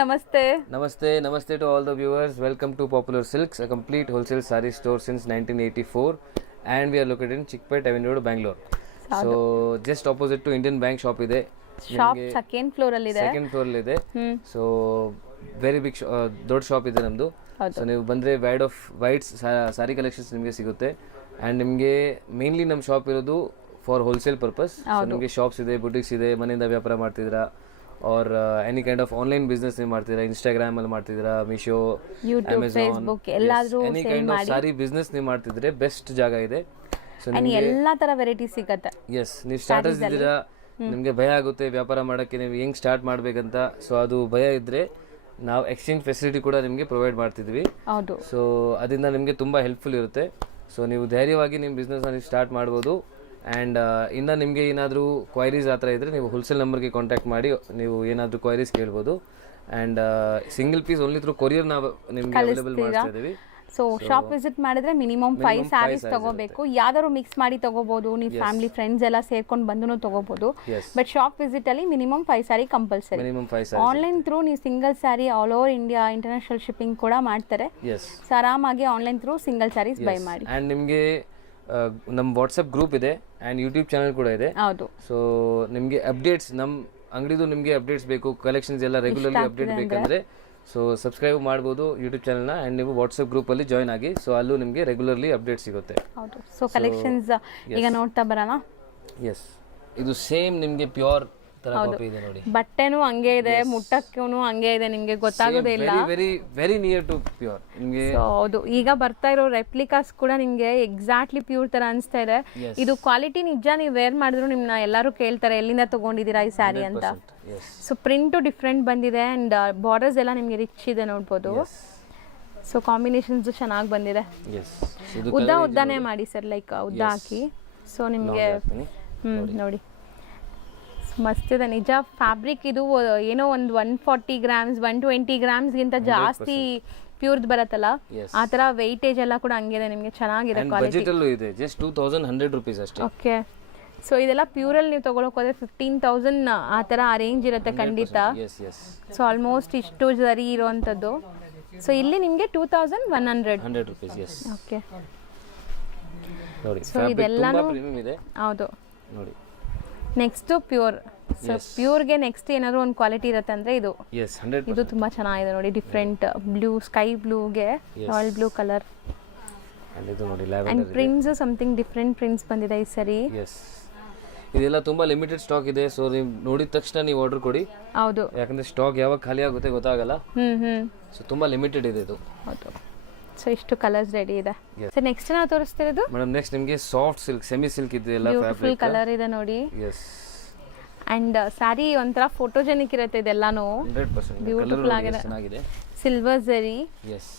ನಮಸ್ತೆ. Namaste to all the viewers. Welcome to Popular Silks, a complete wholesale saree store since 1984, and we are located in Chickpet Avenue Road, Bangalore. So just opposite to Indian Bank shop ಇದೆ. Shop second floor ಅಲ್ಲಿ ಇದೆ. Second floor ಅಲ್ಲಿ ಇದೆ. So very big ದೊಡ್ಡ shop ಇದೆ ನಮ್ದು. So ನೀವು ಬಂದ್ರೆ ವೈಡ್ ಸಾರಿ ಕಲೆಕ್ಷನ್ಸ್ ನಿಮಗೆ ಸಿಗುತ್ತೆ. ಅಂಡ್ ನಿಮಗೆ ಮೇನ್ಲಿ ನಮ್ಮ ಶಾಪ್ ಇರೋದು ಫಾರ್ ಹೋಲ್ಸೇಲ್ ಪರ್ಪಸ್. ನಿಮಗೆ ಶಾಪ್ಸ್ ಇದೆ, ಬುಟಿಕ್ಸ್ ಇದೆ, ಮನೆಯಿಂದ ವ್ಯಾಪಾರ ಮಾಡ್ತಿದ್ದೀರಾ और any kind of online business ನೀವು ಮಾಡ್ತಿದ್ದೀರಾ, ಇನ್ಸ್ಟಾಗ್ರಾಮ್ ಅಲ್ಲಿ ಮಾಡ್ತಿದ್ದೀರಾ, ಮೀಶೋ, ಅಮೆಜಾನ್, ಫೇಸ್ಬುಕ್ ಎಲ್ಲಾದ್ರೂ any kind of sorry business ನೀವು ಮಾಡ್ತಿದ್ರೆ ಬೆಸ್ಟ್ ಜಾಗ ಇದೆ. ಸೊ ನಿಮಗೆ ಎಲ್ಲಾ ತರ ವೆರೈಟಿ ಸಿಗುತ್ತೆ. ಎಸ್, ನೀವು ಸ್ಟಾರ್ಟರ್ಸ್ ಇದ್ದೀರಾ, ನಿಮಗೆ ಭಯ ಆಗುತ್ತೆ ವ್ಯಾಪಾರ ಮಾಡೋಕ್ಕೆ, ನೀವು ಹೆಂಗ್ ಸ್ಟಾರ್ಟ್ ಮಾಡ್ಬೇಕಂತ. ಸೊ ಅದು ಭಯ ಇದ್ರೆ ನಾವು ಎಕ್ಸ್ಚೇಂಜ್ ಫೆಸಿಲಿಟಿ ಕೂಡ ನಿಮಗೆ ಪ್ರೊವೈಡ್ ಮಾಡ್ತಿದ್ವಿ. ಹೌದು. ಸೊ ಅದರಿಂದ ನಿಮಗೆ ತುಂಬಾ ಹೆಲ್ಪ್ಫುಲ್ ಇರುತ್ತೆ. ಸೊ ನೀವು ಧೈರ್ಯವಾಗಿ ನಿಮ್ಮ ಬಿಸ್ನೆಸ್ ನೀವು ಸ್ಟಾರ್ಟ್ ಮಾಡ್ಬೋದು. ಆ್ಯಂಡ್ ಇನ್ನು ನಿಮಗೆ ಏನಾದರೂ ಕ್ವೈರೀಸ್ ಆ ಥರ ಇದ್ದರೆ ನೀವು ಹೋಲ್ಸೇಲ್ ನಂಬರ್ಗೆ ಕಾಂಟ್ಯಾಕ್ಟ್ ಮಾಡಿ ನೀವು ಏನಾದರೂ ಕ್ವೈರೀಸ್ ಕೇಳ್ಬೋದು. And single piece only through courier ನಾವು ನಿಮಗೆ ಅವೈಲೇಬಲ್ ಮಾಡ್ತಾ ಇದ್ದೀವಿ. ಸೊ ಶಾಪ್ ವಿಸಿಟ್ ಮಾಡಿದ್ರೆ ಮಿನಿಮಮ್ 5 ಸ್ಯಾರೀಸ್ ತಗೋಬೇಕು. ಯಾವ್ದಾದ್ರು ಮಿಕ್ಸ್ ಮಾಡಿ ತಗೋಬಹುದು, ನೀವು ಫ್ಯಾಮಿಲಿ ಫ್ರೆಂಡ್ಸ್ ಎಲ್ಲ ಸೇರ್ಕೊಂಡು ಬಂದು ತಗೋಬಹುದು. ಬಟ್ ಶಾಪ್ ವಿಸಿಟ್ ಅಲ್ಲಿ minimum 5 sari compulsory. Online through ನೀವು single sari all over India international shipping ಕೂಡ ಮಾಡ್ತಾರೆ. ಸೊ ಆರಾಮಾಗಿ online through single saris buy ಮಾಡಿ. ಆ್ಯಂಡ್ ನಿಮಗೆ ನಮ್ಮ ವಾಟ್ಸಪ್ ಗ್ರೂಪ್ ಇದೆ ಆ್ಯಂಡ್ ಯೂಟ್ಯೂಬ್ ಚಾನಲ್ ಕೂಡ ಇದೆ. ಹೌದು. ಸೊ ನಿಮಗೆ ಅಪ್ಡೇಟ್ಸ್, ನಮ್ಮ ಅಂಗಡಿದು ನಿಮಗೆ ಅಪ್ಡೇಟ್ಸ್ ಬೇಕು, ಕಲೆಕ್ಷನ್ಸ್ ಎಲ್ಲ ರೆಗ್ಯುಲರ್ಲಿ ಅಪ್ಡೇಟ್ ಬೇಕಂದ್ರೆ ಸೊ ಸಬ್ಸ್ಕ್ರೈಬ್ ಮಾಡ್ಬೋದು ಯೂಟ್ಯೂಬ್ ಚಾನಲ್ನ. ಆ್ಯಂಡ್ ನೀವು ವಾಟ್ಸಪ್ ಗ್ರೂಪಲ್ಲಿ ಜಾಯ್ನ್ ಆಗಿ, ಸೊ ಅಲ್ಲೂ ನಿಮಗೆ ರೆಗ್ಯುಲರ್ಲಿ ಅಪ್ಡೇಟ್ ಸಿಗುತ್ತೆ. ಹೌದು. ಸೊ ಕಲೆಕ್ಷನ್ಸ್ ಈಗ ನೋಡ್ತಾ ಬರೋಣ. ಎಸ್, ಇದು ಸೇಮ್ ನಿಮಗೆ ಪ್ಯೂರ್ ತರ ಕಾಪಿ ಇದೆ ನೋಡಿ. ಬಟ್ಟೆನೂ ಹಂಗೆ ಇದೆ, ಮುಟ್ಟಕ್ಕೂ ಹಂಗೆ ಇದೆ, ನಿಮಗೆ ಗೊತ್ತಾಗೋದೇ ಇಲ್ಲ. Very very near to pure ನಿಮಗೆ. ಹೌದು. ಈಗ ಬರ್ತಾ ಇರೋ ರೆಪ್ಲಿಕಾಸ್ ಕೂಡ ನಿಮಗೆ ಎಕ್ಸಾಕ್ಟ್ಲಿ ಪ್ಯೂರ್ ತರ ಅನಿಸ್ತಾ ಇದೆ. ಇದು ಕ್ವಾಲಿಟಿ ನಿಜ. ನೀವು ವೇರ್ ಮಾಡಿದ್ರು ನಿಮ್ನ ಎಲ್ಲರೂ ಕೇಳ್ತಾರೆ ಎಲ್ಲಿಂದ ತಗೊಂಡಿದ್ದೀರಾ ಈ ಸ್ಯಾರಿ ಅಂತ. ಸೊ ಪ್ರಿಂಟು ಡಿಫ್ರೆಂಟ್ ಬಂದಿದೆ ಅಂಡ್ ಬಾರ್ಡರ್ಸ್ ಎಲ್ಲ ನಿಮಗೆ ರಿಚ್ ಇದೆ ನೋಡ್ಬೋದು. ಸೊ ಕಾಂಬಿನೇಷನ್ಸ್ ಚೆನ್ನಾಗಿ ಬಂದಿದೆ. ಉದ್ದಾನೇ ಮಾಡಿ ಸರ್, ಲೈಕ್ ಉದ್ದ ಹಾಕಿ. ಸೊ ನಿಮಗೆ ನೋಡಿ ಮಸ್ತ್ ಇದೆ ನಿಜ. ಫ್ಯಾಬ್ರಿಕ್ ಇದು ಏನೋ ಒಂದು 140 ಗ್ರಾಮ್ಸ್ 120 ಗ್ರಾಮ್ಸ್ಗಿಂತ ಜಾಸ್ತಿ ಪ್ಯೂರ್ದ್ ಬರತ್ತಲ್ಲ, ಆ ತರ ವೆಯ್ಟೇಜ್ ಎಲ್ಲ ಕೂಡ ಹಂಗಿದೆ. ನಿಮಗೆ ಚೆನ್ನಾಗಿದೆ ಕ್ವಾಲಿಟಿ. ಇದೆ ಜಸ್ಟ್ 2100 ರೂಪೀಸ್ ಅಷ್ಟೇ. ಓಕೆ. ಸೊ ಇದೆಲ್ಲ ಪ್ಯೂರಲ್ಲಿ ನೀವು ತಗೊಳಕ್ ಹೋದ್ರೆ 15,000 ಆ ತರ ಆ ರೇಂಜ್ ಇರುತ್ತೆ ಖಂಡಿತ. ಸೊ ಆಲ್ಮೋಸ್ಟ್ ಇಷ್ಟು ಸರಿ ಇರುವಂತದ್ದು. ಸೊ ಇಲ್ಲಿ ನಿಮಗೆ 2100 ರೂಪೀಸ್. ಎಸ್. ಓಕೆ. ನೋಡಿ ಸೊ ಇದೆಲ್ಲನೂ ಇದೆ. ಹೌದು. ನೋಡಿ ನೆಕ್ಸ್ಟ್ ಪ್ಯೂರ್. ಸೊ ಪ್ಯೂರ್ಗೆ ನೆಕ್ಸ್ಟ್ ಏನಾದ್ರು ಒಂದು ಕ್ವಾಲಿಟಿ ಇರುತ್ತೆ ಅಂದ್ರೆ ಇದು. ಎಸ್, 100%. ಇದು ತುಂಬಾ ಚೆನ್ನಾಗಿದೆ ನೋಡಿ. ಡಿಫ್ರೆಂಟ್ ಬ್ಲೂ, ಸ್ಕೈ ಬ್ಲೂಗೆ ರಾಯಲ್ ಬ್ಲೂ ಕಲರ್. ಇದು ನೋಡಿ and lavender prints something different prints ಬಂದಿದೆ ಈ ಸರಿ. ಎಸ್, ಇದೆಲ್ಲ ತುಂಬಾ ಲಿಮಿಟೆಡ್ ಸ್ಟಾಕ್ ಇದೆ. ಸೊ ನೀವು ನೋಡಿದ ತಕ್ಷಣ ನೀವು ಆರ್ಡರ್ ಕೊಡಿ. ಹೌದು. ಯಾಕಂದ್ರೆ ಸ್ಟಾಕ್ ಯಾವಾಗ ಖಾಲಿ ಆಗುತ್ತೆ ಗೊತ್ತಾಗಲ್ಲ. ಸೊ ತುಂಬಾ ಲಿಮಿಟೆಡ್ ಇದೆ ಇದು. ಹೌದು. ಸೊ ಇಷ್ಟು ಕಲರ್ಸ್ ರೆಡಿ ಇದೆ. ಸೊ ನೆಕ್ಸ್ಟ್ ನಾವು ತೋರಿಸ್ತಿರೋದು ಮೇಡಮ್, ನೆಕ್ಸ್ಟ್ ನಿಮಗೆ ಸಾಫ್ಟ್ ಸಿಲ್ಕ್, ಸೆಮಿ ಸಿಲ್ಕ್ ಇದೆ ಎಲ್ಲ ಬ್ಯೂಟಿಫುಲ್ ಕಲರ್ ಇದೆ ನೋಡಿ. ಎಸ್. ಅಂಡ್ ಸ್ಯಾರಿ ಒಂಥರ ಫೋಟೋಜೆನಿಕ್ ಇರುತ್ತೆ ಇದೆಲ್ಲಾನು. 100% ಬ್ಯೂಟಿಫುಲ್ ಆಗಿದೆ. ಸಿಲ್ವರ್ ಜರಿ. ಎಸ್.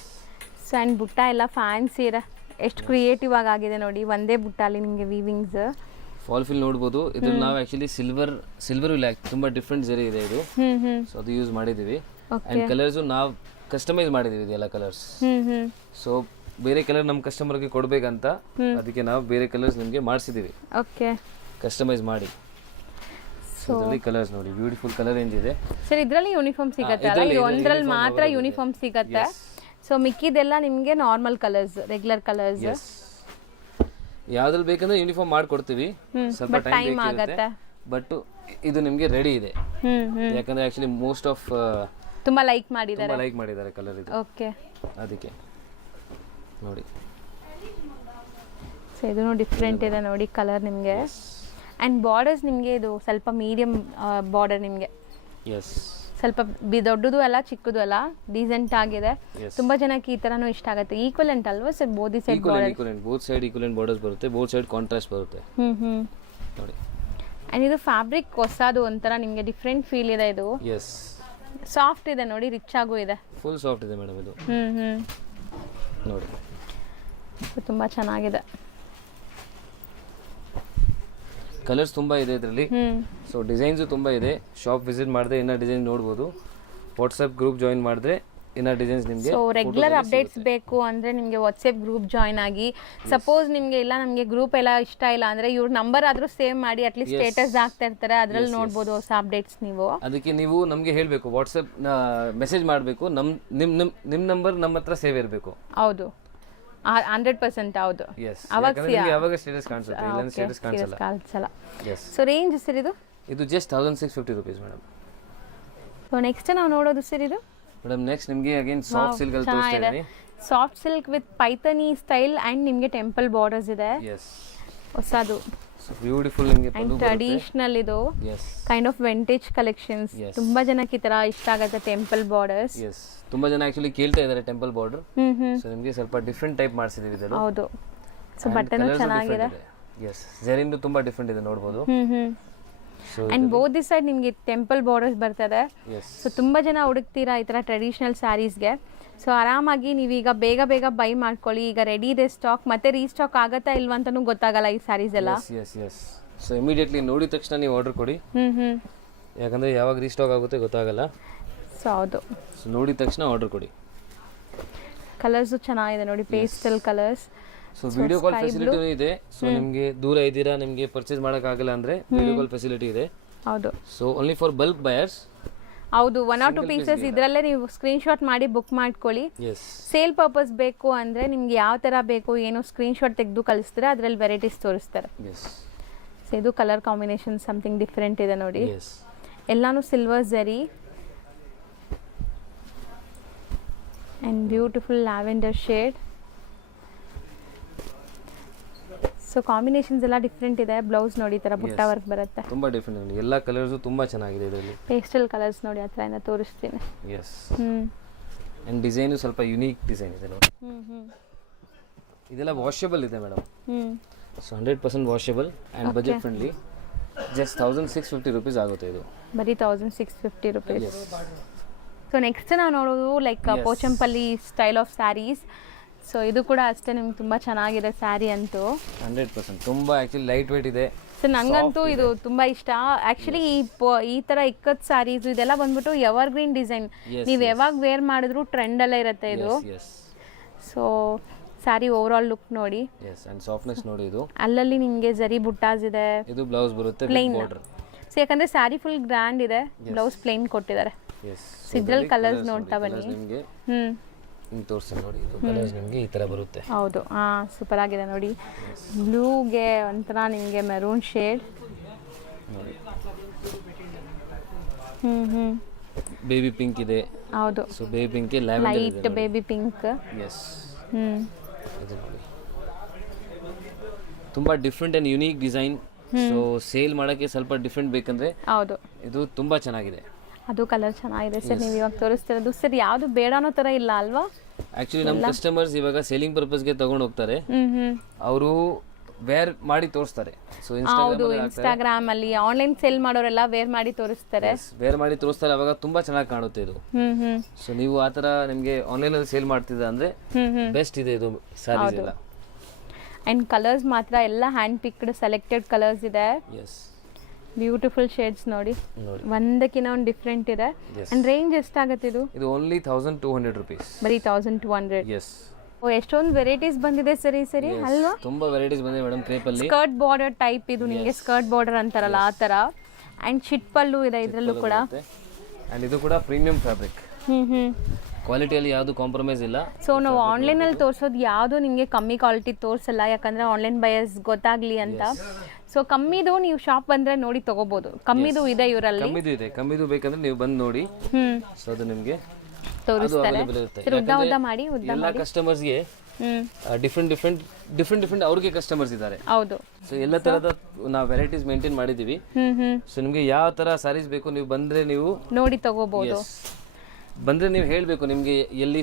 ಸೊ ಅಂಡ್ ಬುಟ್ಟ ಎಲ್ಲ ಫ್ಯಾನ್ಸಿ ಇದೆ. ಎಷ್ಟು ಕ್ರಿಯೇಟಿವ್ ಆಗಿದೆ ನೋಡಿ. ಒಂದೇ ಬುಟ್ಟ ಅಲ್ಲಿ ನಿಮಗೆ ವೀವಿಂಗ್ಸ್ ಫಾಲ್ ಫಿಲ್ ನೋಡಬಹುದು. ಇದ್ರಲ್ಲಿ ನಾವು ಆಕ್ಚುಲಿ ಸಿಲ್ವರ್ ಇಲ್ಲ, ತುಂಬಾ ಡಿಫ್ರೆಂಟ್ ಜರಿ ಇದೆ ಇದು. ಸೊ ಅದು ಯೂಸ್ ಮಾಡಿದೀವಿ. ಅಂಡ್ ಕಲರ್ಸ್ ನಾವು ಕಸ್ಟಮೈಸ್ ಮಾಡಿದೀವಿ ಇದೆಲ್ಲ ಕಲರ್ಸ್. ಸೊ ಬೇರೆ ಕಲರ್ ನಮ್ಮ ಕಸ್ಟಮರ್ಗೆ ಕೊಡ್ಬೇಕಂತ ಅದಕ್ಕೆ ನಾವು ಬೇರೆ ಕಲರ್ಸ್ ನಿಮಗೆ ಮಾಡಿಸಿದೀವಿ. ಓಕೆ. ಕಸ್ಟಮೈಸ್ ಮಾಡಿ. ಸೊ ಇದರಲ್ಲಿ ಕಲರ್ಸ್ ನೋಡಿ, ಬ್ಯೂಟಿಫುಲ್ ಕಲರ್ ರೇಂಜ್ ಇದೆ. ಸರ್ ಇದರಲ್ಲಿ ಯೂನಿಫಾರ್ಮ್ ಸಿಗುತ್ತೆ ಅಲ್ಲ, ಇದು ಒಂದರಲ್ಲಿ ಮಾತ್ರ ಯೂನಿಫಾರ್ಮ್ ಸಿಗುತ್ತೆ. ಸೊ ಮಿಕ್ಕಿದೆಲ್ಲ ನಿಮಗೆ ನಾರ್ಮಲ್ ಕಲರ್ಸ್, ರೆಗ್ಯುಲರ್ ಕಲರ್ಸ್. ಯಾವ್ದ್ರಲ್ಲಿ ಬೇಕಂದ್ರೆ ಯೂನಿಫಾರ್ಮ್ ಮಾಡ್ಕೊಡ್ತೀವಿ, ಸ್ವಲ್ಪ ಟೈಮ್ ಆಗುತ್ತೆ. ಬಟ್ ಇದು ನಿಮಗೆ ರೆಡಿ ಇದೆ. ಯಾಕಂದ್ರೆ ಆಕ್ಚುಲಿ ಮೋಸ್ಟ್ ಆಫ್ ತುಂಬಾ ಲೈಕ್ ಮಾಡಿದ್ದಾರೆ ಕಲರ್ ಇದು. ಓಕೆ. ಅದಕ್ಕೆ ನೋಡಿ. ಸೊ ಇದೂ ಡಿಫ್ರೆಂಟ್ ಇದೆ ನೋಡಿ ಕಲರ್ ನಿಮಗೆ. ಅಂಡ್ ಬಾರ್ಡರ್ಸ್ ನಿಮಗೆ ಇದು ಸ್ವಲ್ಪ ಮೀಡಿಯಂ ಬಾರ್ಡರ್ ನಿಮಗೆ. ಎಸ್. ಸ್ವಲ್ಪ ದೊಡ್ಡದು ಅಲ್ಲ ಚಿಕ್ಕದು ಅಲ್ಲ, ಡೀಸೆಂಟ್ ಆಗಿದೆ. ತುಂಬಾ ಜನಕ್ಕೆ ಈ ತರನೂ ಇಷ್ಟ ಆಗುತ್ತೆ. ಈಕ್ವಲೆಂಟ್ ಅಲ್ವಾ sir? Both side both side equivalent borders ಬರುತ್ತೆ, ಬೋತ್ ಸೈಡ್ ಕಾಂಟ್ರಾಸ್ಟ್ ಬರುತ್ತೆ ನೋಡಿ. ಅಂಡ್ ಇದು ಫ್ಯಾಬ್ರಿಕ್ ಹೊಸದು, ಒಂಥರ ನಿಮಗೆ ಡಿಫ್ರೆಂಟ್ ಫೀಲ್ ಇದೆ ಇದು. ಎಸ್. ಸಾಫ್ಟ್ ಇದೆ ನೋಡಿ, ರಿಚ್ ಆಗೂ ಇದೆ. ಫುಲ್ ಸಾಫ್ಟ್ ಇದೆ ಮೇಡಮ್ ಇದು. ನೋಡಿ ತುಂಬಾ ಚೆನ್ನಾಗಿದೆ. ಕಲರ್ಸ್ ತುಂಬಾ ಇದೆ ಇದರಲ್ಲಿ. ಸೊ ಡಿಸೈನ್ಸ್ ತುಂಬಾ ಇದೆ. ಶಾಪ್ ವಿಸಿಟ್ ಮಾಡಿದ್ರೆ ಇನ್ನೂ ಡಿಸೈನ್ ನೋಡ್ಬೋದು. ವಾಟ್ಸಪ್ ಗ್ರೂಪ್ ಜಾಯಿನ್ ಮಾಡಿದ್ರೆ ಇನ್ನರ್ ಡಿಸೈನ್ಸ್ ನಿಮಗೆ. ಸೊ ರೆಗ್ಯುಲರ್ ಅಪ್ಡೇಟ್ಸ್ ಬೇಕು ಅಂದರೆ ನಿಮಗೆ ವಾಟ್ಸಪ್ ಗ್ರೂಪ್ ಜಾಯ್ನ್ ಆಗಿ, ಸಪೋಸ್ ನಿಮಗೆ ಇಲ್ಲ ನಮಗೆ ಗ್ರೂಪ್ ಎಲ್ಲ ಇಷ್ಟ ಇಲ್ಲ ಅಂದರೆ ಇವ್ರ ನಂಬರ್ ಆದರೂ ಸೇವ್ ಮಾಡಿ ಅಟ್ಲೀಸ್ಟ್ ಸ್ಟೇಟಸ್ ಹಾಕ್ತಾ ಇರ್ತಾರೆ, ಅದರಲ್ಲಿ ನೋಡ್ಬೋದು ಹೊಸ ಅಪ್ಡೇಟ್ಸ್ ನೀವು. ಅದಕ್ಕೆ ನೀವು ನಮಗೆ ಹೇಳಬೇಕು, ವಾಟ್ಸಪ್ ಮೆಸೇಜ್ ಮಾಡಬೇಕು, ನಿಮ್ಮ ನಂಬರ್ ನಮ್ಮ ಹತ್ರ ಸೇವ್ ಇರಬೇಕು. ಹೌದು 100% ಹೌದು. ಯಾವಾಗ ಸ್ಟೇಟಸ್ ಕಾಣಿಸುತ್ತೆ, ಇಲ್ಲ ಸ್ಟೇಟಸ್ ಕಾಣಿಸಲ್ಲ. ಸೊ ರೇಂಜ್ ಸರ್ ಇದು just 1650 rupees madam. So next ನಾವು ನೋಡೋದು ಸರ್ ಇದು ಮೇಡಮ್, ನೆಕ್ಸ್ಟ್ ನಿಮಗೆ ಅಗೇನ್ ಸಾಫ್ಟ್ ಸಿಲ್ಕ್ ಅಲ್ಲಿ ತೋರಿಸ್ತಾ ಇದ್ದೀನಿ. Soft silk with Paithani style and ನಿಮಗೆ ಟೆಂಪಲ್ ಬಾರ್ಡರ್ಸ್ ಇದೆ. ಹೊಸದು ಬ್ಯೂಟಿಫುಲ್ ನಿಮಗೆ ಅಂಡ್ ಟ್ರೆಡಿಷನಲ್, ಇದು ಕೈಂಡ್ ಆಫ್ ವಿಂಟೇಜ್ ಕಲೆಕ್ಷನ್ಸ್. ತುಂಬಾ ಜನಕ್ಕೆ ಈ ತರ ಇಷ್ಟ ಆಗುತ್ತೆ ಟೆಂಪಲ್ ಬಾರ್ಡರ್ಸ್. ತುಂಬಾ ಜನ ಆಕ್ಚುಲಿ ಕೇಳ್ತಾ ಇದ್ದಾರೆ ಟೆಂಪಲ್ ಬಾರ್ಡರ್. ಸೊ ನಿಮಗೆ ಸ್ವಲ್ಪ ಡಿಫರೆಂಟ್ ಟೈಪ್ ಮಾಡಿಸಿದೀವಿ ಇದನ್ನು. ಹೌದು. ಸೊ ಬಟನ್ ಚೆನ್ನಾಗಿದೆ. ಜರಿಂದು ತುಂಬಾ ಡಿಫರೆಂಟ್ ಇದೆ, ನೋಡಬಹುದು. ಅಂಡ್ ಬೋತ್ ದಿ ಸೈಡ್ ನಿಮಗೆ ಟೆಂಪಲ್ ಬಾರ್ಡರ್ಸ್ ಬರ್ತದೆ. ಸೊ ತುಂಬಾ ಜನ ಹುಡುಕ್ತೀರಾ ಈ ತರ ಟ್ರೆಡಿಷನಲ್ ಸ್ಯಾರೀಸ್ಗೆ. ಸೊ ಆರಾಮಾಗಿ ನೀವೀಗ ಬೇಗ ಬೇಗ ಬೈ ಮಾಡ್ಕೊಳ್ಳಿ. ಈಗ ರೆಡಿ ಇದೆ ಸ್ಟಾಕ್, ಮತ್ತೆ ರೀಸ್ಟಾಕ್ ಆಗತ್ತಾ ಇಲ್ವಾ ಅಂತಾನೂ ಗೊತ್ತಾಗಲ್ಲ ಈ ಸ್ಯಾರೀಸ್ ಎಲ್ಲ. ಸೊ ಇಮಿಡಿಯೇಟ್ಲಿ ನೋಡಿದ ತಕ್ಷಣ ನೀವು ಆರ್ಡರ್ ಕೊಡಿ, ಯಾಕಂದ್ರೆ ಯಾವಾಗ ರೀಸ್ಟಾಕ್ ಆಗುತ್ತೆ ಗೊತ್ತಾಗಲ್ಲ. ಸೊ ಹೌದು, ಸೊ ನೋಡಿದ ತಕ್ಷಣ ಆರ್ಡರ್ ಕೊಡಿ. ಕಲರ್ಸು ಚೆನ್ನಾಗಿದೆ ನೋಡಿ, pastel colours. So video call facility ಇದೆ. ಸೊ ನಿಮಗೆ ದೂರ ಇದ್ದೀರಾ, ನಿಮಗೆ ಪರ್ಚೇಸ್ ಮಾಡೋಕ್ಕಾಗಲ್ಲ ಅಂದ್ರೆ ವಿಡಿಯೋ ಕಾಲ್ ಫೆಸಿಲಿಟಿ ಇದೆ. ಹೌದು. So only for bulk buyers. ಹೌದು, 1 or 2 ಪೀಸಸ್ ಇದರಲ್ಲೇ ನೀವು ಸ್ಕ್ರೀನ್ಶಾಟ್ ಮಾಡಿ ಬುಕ್ ಮಾಡ್ಕೊಳ್ಳಿ. ಸೇಲ್ ಪರ್ಪಸ್ ಬೇಕು ಅಂದರೆ ನಿಮ್ಗೆ ಯಾವ ಥರ ಬೇಕು ಏನು ಸ್ಕ್ರೀನ್ಶಾಟ್ ತೆಗೆದು ಕಳಿಸ್ತಾರೆ, ಅದರಲ್ಲಿ ವೆರೈಟೀಸ್ ತೋರಿಸ್ತಾರೆ. ಸೊ ಇದು ಕಲರ್ ಕಾಂಬಿನೇಷನ್ ಸಮಥಿಂಗ್ ಡಿಫ್ರೆಂಟ್ ಇದೆ ನೋಡಿ. ಎಲ್ಲಾನು silver zari and beautiful lavender shade. So combinations ಎಲ್ಲ ಡಿಫ್ರೆಂಟ್ ಇದೆ. ಬ್ಲೌಸ್ ನೋಡಿ ಈ ತರ ಬುಟ್ಟ ವರ್ಕ್ ಬರುತ್ತೆ, ತುಂಬಾ ಡಿಫರೆಂಟ್ ಇದೆ. ಎಲ್ಲ ಕಲರ್ಸ್ ತುಂಬಾ ಚೆನ್ನಾಗಿದೆ ಇದರಲ್ಲಿ. ಪೇಸ್ಟಲ್ ಕಲರ್ಸ್ ನೋಡಿ, ಹತ್ರದಿಂದ ತೋರಿಸ್ತೀನಿ. ಅಂಡ್ ಡಿಸೈನ್ ಸ್ವಲ್ಪ ಯುನೀಕ್ ಡಿಸೈನ್ ಇದೆ ನೋಡಿ. ಇದೆಲ್ಲ ವಾಷಬಲ್ ಇದೆ madam. So 100% washable and budget friendly. Just 1650 rupees ಆಗುತ್ತೆ ಇದು. ಬರೀ 1650 rupees. ಸೊ ನೆಕ್ಸ್ಟ್ ನಾವು ನೋಡೋದು like Pochampally style of saris. So ಇದು ಕೂಡ ಅಷ್ಟೇ ನಿಮ್ಗೆ ತುಂಬ ಚೆನ್ನಾಗಿದೆ ಸ್ಯಾರಿ ಅಂತೂ. 100% ತುಂಬ ಆ್ಯಕ್ಚುಲಿ ಲೈಟ್ ವೇಟ್ ಇದೆ. ಸೊ ನಂಗಂತೂ ಇದು ತುಂಬ ಇಷ್ಟ. ಆ್ಯಕ್ಚುಲಿ ಈ ಥರ ಇಕ್ಕತ್ ಸ್ಯಾರೀಸ್ ಇದೆಲ್ಲ ಬಂದ್ಬಿಟ್ಟು ಎವರ್ ಗ್ರೀನ್ ಡಿಸೈನ್, ನೀವು ಯಾವಾಗ ವೇರ್ ಮಾಡಿದ್ರು ಟ್ರೆಂಡಲ್ಲೇ ಇರುತ್ತೆ ಇದು. So sari over all look ನೋಡಿ, ಸಾಫ್ಟ್ನೆಸ್ ನೋಡಿ. ಇದು ಅಲ್ಲಲ್ಲಿ ನಿಮಗೆ ಜರಿ ಬುಟ್ಟಾಸ್ ಇದೆ. ಇದು ಬ್ಲೌಸ್ ಬರುತ್ತೆ ಪ್ಲೇನ್. ಸೊ ಯಾಕಂದ್ರೆ ಸ್ಯಾರಿ ಫುಲ್ ಗ್ರ್ಯಾಂಡ್ ಇದೆ, ಬ್ಲೌಸ್ ಪ್ಲೇನ್ ಕೊಟ್ಟಿದ್ದಾರೆ. ಇದ್ರಲ್ಲಿ ಕಲರ್ಸ್ ನೋಡ್ತಾ ಬನ್ನಿ. ಹಿಂಗೆ ತೋರಿಸ್ತೀನಿ ನೋಡಿ, ಇದು ಕಲರ್ಸ್ ನಿಮಗೆ ಈ ಥರ ಬರುತ್ತೆ. ಹೌದು, ಸೂಪರ್ ಆಗಿದೆ ನೋಡಿ. ಬ್ಲೂಗೆ ಒಂಥರ ನಿಮಗೆ ಮೆರೂನ್ ಶೇಡ್. ಬೇಬಿ ಪಿಂಕ್ ಇದೆ. ಹೌದು. So baby pink lavender light baby pink. ಇದು ನೋಡಿ, ತುಂಬಾ different and unique design. So sale ಮಾಡೋಕ್ಕೆ ಸ್ವಲ್ಪ ಡಿಫ್ರೆಂಟ್ ಬೇಕಂದ್ರೆ ಹೌದು, ಇದು ತುಂಬಾ ಚೆನ್ನಾಗಿದೆ. ಅದು ಕಲರ್ ಚೆನ್ನಾಗಿದೆ ಸರ್. ನೀವು ಇವಾಗ ತೋರಿಸ್ತಿರೋದು ಸರ್ ಯಾವುದು ಬೇಡ ಅನ್ನೋ ಥರ ಇಲ್ಲ ಅಲ್ವಾ? ಆಕ್ಚುಲಿ ನಮ್ಮ ಕಸ್ಟಮರ್ಸ್ ಇವಾಗ ಸೇಲಿಂಗ್ ಪರ್ಪಸ್ಗೆ ತಗೊಂಡು ಹೋಗ್ತಾರೆ, ಅವರು ವೇರ್ ಮಾಡಿ ತೋರಿಸ್ತಾರೆ. ಸೊ ಇನ್ಸ್ಟಾಗ್ರಾಮ್ ಅಲ್ಲಿ ಆನ್ಲೈನ್ ಸೇಲ್ ಮಾಡೋರೆಲ್ಲ ವೇರ್ ಮಾಡಿ ತೋರಿಸ್ತಾರೆ. ಅವಾಗ ತುಂಬಾ ಚೆನ್ನಾಗಿ ಕಾಣುತ್ತೆ ಇದು. ಸೊ ನೀವು ಆ ಥರ ನಿಮಗೆ ಆನ್ಲೈನ್ ಅಲ್ಲಿ ಸೇಲ್ ಮಾಡ್ತಿದ್ದ ಅಂದ್ರೆ ಬೆಸ್ಟ್ ಇದೆ ಇದು ಸ್ಯಾರೀಸ್ ಎಲ್ಲ. ಅಂಡ್ ಕಲರ್ಸ್ ಮಾತ್ರ ಎಲ್ಲ ಹ್ಯಾಂಡ್ ಪಿಕ್ಡ್ ಸೆಲೆಕ್ಟೆಡ್ ಕಲರ್ಸ್ ಇದೆ. ಬ್ಯೂಟಿಫುಲ್ ಶೇಡ್ಸ್ ನೋಡಿ, ಒಂದಕ್ಕಿಂತ ಒಂದು ಡಿಫ್ರೆಂಟ್ ಇದೆ. ಅಂಡ್ ರೇಂಜ್ ಎಷ್ಟಾಗುತ್ತೆ ಇದು? ಇದು ಓನ್ಲಿ 1200 rupees. ಬರೀ 1200. ಎಷ್ಟೊಂದು ವೆರೈಟೀಸ್ ಬಂದಿದೆ ಸರಿ ಅಲ್ವಾ? ತುಂಬಾ ವೆರೈಟೀಸ್ ಬಂದಿದೆ ಮೇಡಮ್. ಕ್ರೇಪ್ ಅಲ್ಲಿ ಸ್ಕರ್ಟ್ ಬಾರ್ಡರ್ ಟೈಪ್, ಇದು ನಿಮಗೆ ಸ್ಕರ್ಟ್ ಬಾರ್ಡರ್ ಅಂತಾರಲ್ಲ ಆ ತರ. ಅಂಡ್ ಚಿಟ್ ಪಲ್ಲು ಇದೆ ಇದರಲ್ಲೂ ಕೂಡ. ಅಂಡ್ ಇದು ಕೂಡ ಪ್ರೀಮಿಯಂ ಫ್ಯಾಬ್ರಿಕ್. ಕ್ವಾಲಿಟಿಯಲ್ಲಿ ಯಾವುದು ಕಾಂಪ್ರಮೈಸ್ ಇಲ್ಲ. ಸೊ ನಾವು ಆನ್ಲೈನಲ್ಲಿ ತೋರಿಸೋದು ಯಾವುದು ನಿಮಗೆ ಕಮ್ಮಿ ಕ್ವಾಲಿಟಿ ತೋರಿಸಲ್ಲ, ಯಾಕಂದರೆ ಆನ್ಲೈನ್ ಬಯರ್ಸ್ ಗೊತ್ತಾಗಲಿ ಅಂತ. ಸೊ ಕಮ್ಮಿದು ನೀವು ಶಾಪ್ ಬಂದರೆ ನೋಡಿ ತೊಗೋಬೋದು. ಕಮ್ಮಿದು ಇದೆ ಇವರಲ್ಲಿ. ಕಮ್ಮಿದು ಬೇಕಂದ್ರೆ ನೀವು ಬಂದು ನೋಡಿ. ಸೊ ಅದು ನಿಮಗೆ ತೋರಿಸ್ತಾರೆ. ಉದ್ದ ಮಾಡಿ ಎಲ್ಲ ಕಸ್ಟಮರ್ಸ್ಗೆ ಡಿಫ್ರೆಂಟ್ ಅವ್ರಿಗೆ ಕಸ್ಟಮರ್ಸ್ ಇದ್ದಾರೆ. ಹೌದು. ಸೊ ಎಲ್ಲ ತರದ ನಾವು ವೆರೈಟೀಸ್ ಮೇಂಟೈನ್ ಮಾಡಿದೀವಿ. ಸೊ ನಿಮಗೆ ಯಾವ ತರ ಸಾರೀಸ್ ಬೇಕು ನೀವು ಬಂದ್ರೆ ನೀವು ನೋಡಿ ತಗೋಬಹುದು. ಬಂದ್ರೆ ನೀವು ಹೇಳ್ಬೇಕು ನಿಮ್ಗೆ ಎಲ್ಲಿ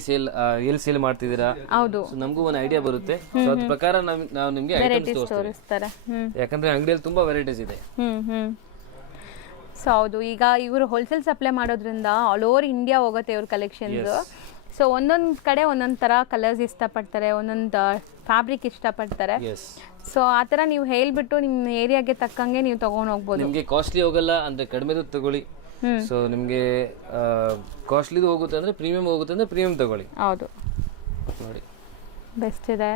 ಸೇಲ್ ಮಾಡ್ತಿದ್ದೀರಾ. ಹೌದು. ನಮಗೂ ಒಂದು ಐಡಿಯಾ ಬರುತ್ತೆ. ಸೊ ಅದ್ರ ಪ್ರಕಾರ ನಾವು ನಿಮ್ಗೆ ಐಟಮ್ಸ್ ತೋರಿಸ್ತಾರೆ. ಯಾಕಂದ್ರೆ ಅಂಗಡಿಯಲ್ಲಿ ತುಂಬಾ ವೆರೈಟೀಸ್ ಇದೆ. ಸೊ ಹೌದು, ಈಗ ಇವರು ಹೋಲ್ಸೇಲ್ ಸಪ್ಲೈ ಮಾಡೋದ್ರಿಂದ ಆಲ್ ಓವರ್ ಇಂಡಿಯಾ ಹೋಗುತ್ತೆ ಇವ್ರ ಕಲೆಕ್ಷನ್ಸ್. ಸೊ ಒಂದೊಂದು ಕಡೆ ಒಂದೊಂದು ಥರ ಕಲರ್ಸ್ ಇಷ್ಟಪಡ್ತಾರೆ, ಒಂದೊಂದು ಫ್ಯಾಬ್ರಿಕ್ ಇಷ್ಟಪಡ್ತಾರೆ. ಸೊ ಆ ಥರ ನೀವು ಹೇಳ್ಬಿಟ್ಟು ನಿಮ್ಮ ಏರಿಯಾಗೆ ತಕ್ಕಂಗೆ ನೀವು ತೊಗೊಂಡು ಹೋಗ್ಬೋದು. ನಿಮಗೆ ಕಾಸ್ಟ್ಲಿ ಹೋಗಲ್ಲ ಅಂದ್ರೆ ಕಡಿಮೆದು ತಗೊಳ್ಳಿ. ಸೊ ನಿಮಗೆ ಕಾಸ್ಟ್ಲಿದು ಹೋಗುತ್ತೆ ಅಂದರೆ ಪ್ರೀಮಿಯಮ್ ಹೋಗುತ್ತೆ ಅಂದರೆ ಪ್ರೀಮಿಯಮ್ ತಗೊಳ್ಳಿ. ಹೌದು, ನೋಡಿ ಬೆಸ್ಟ್ ಇದೆ.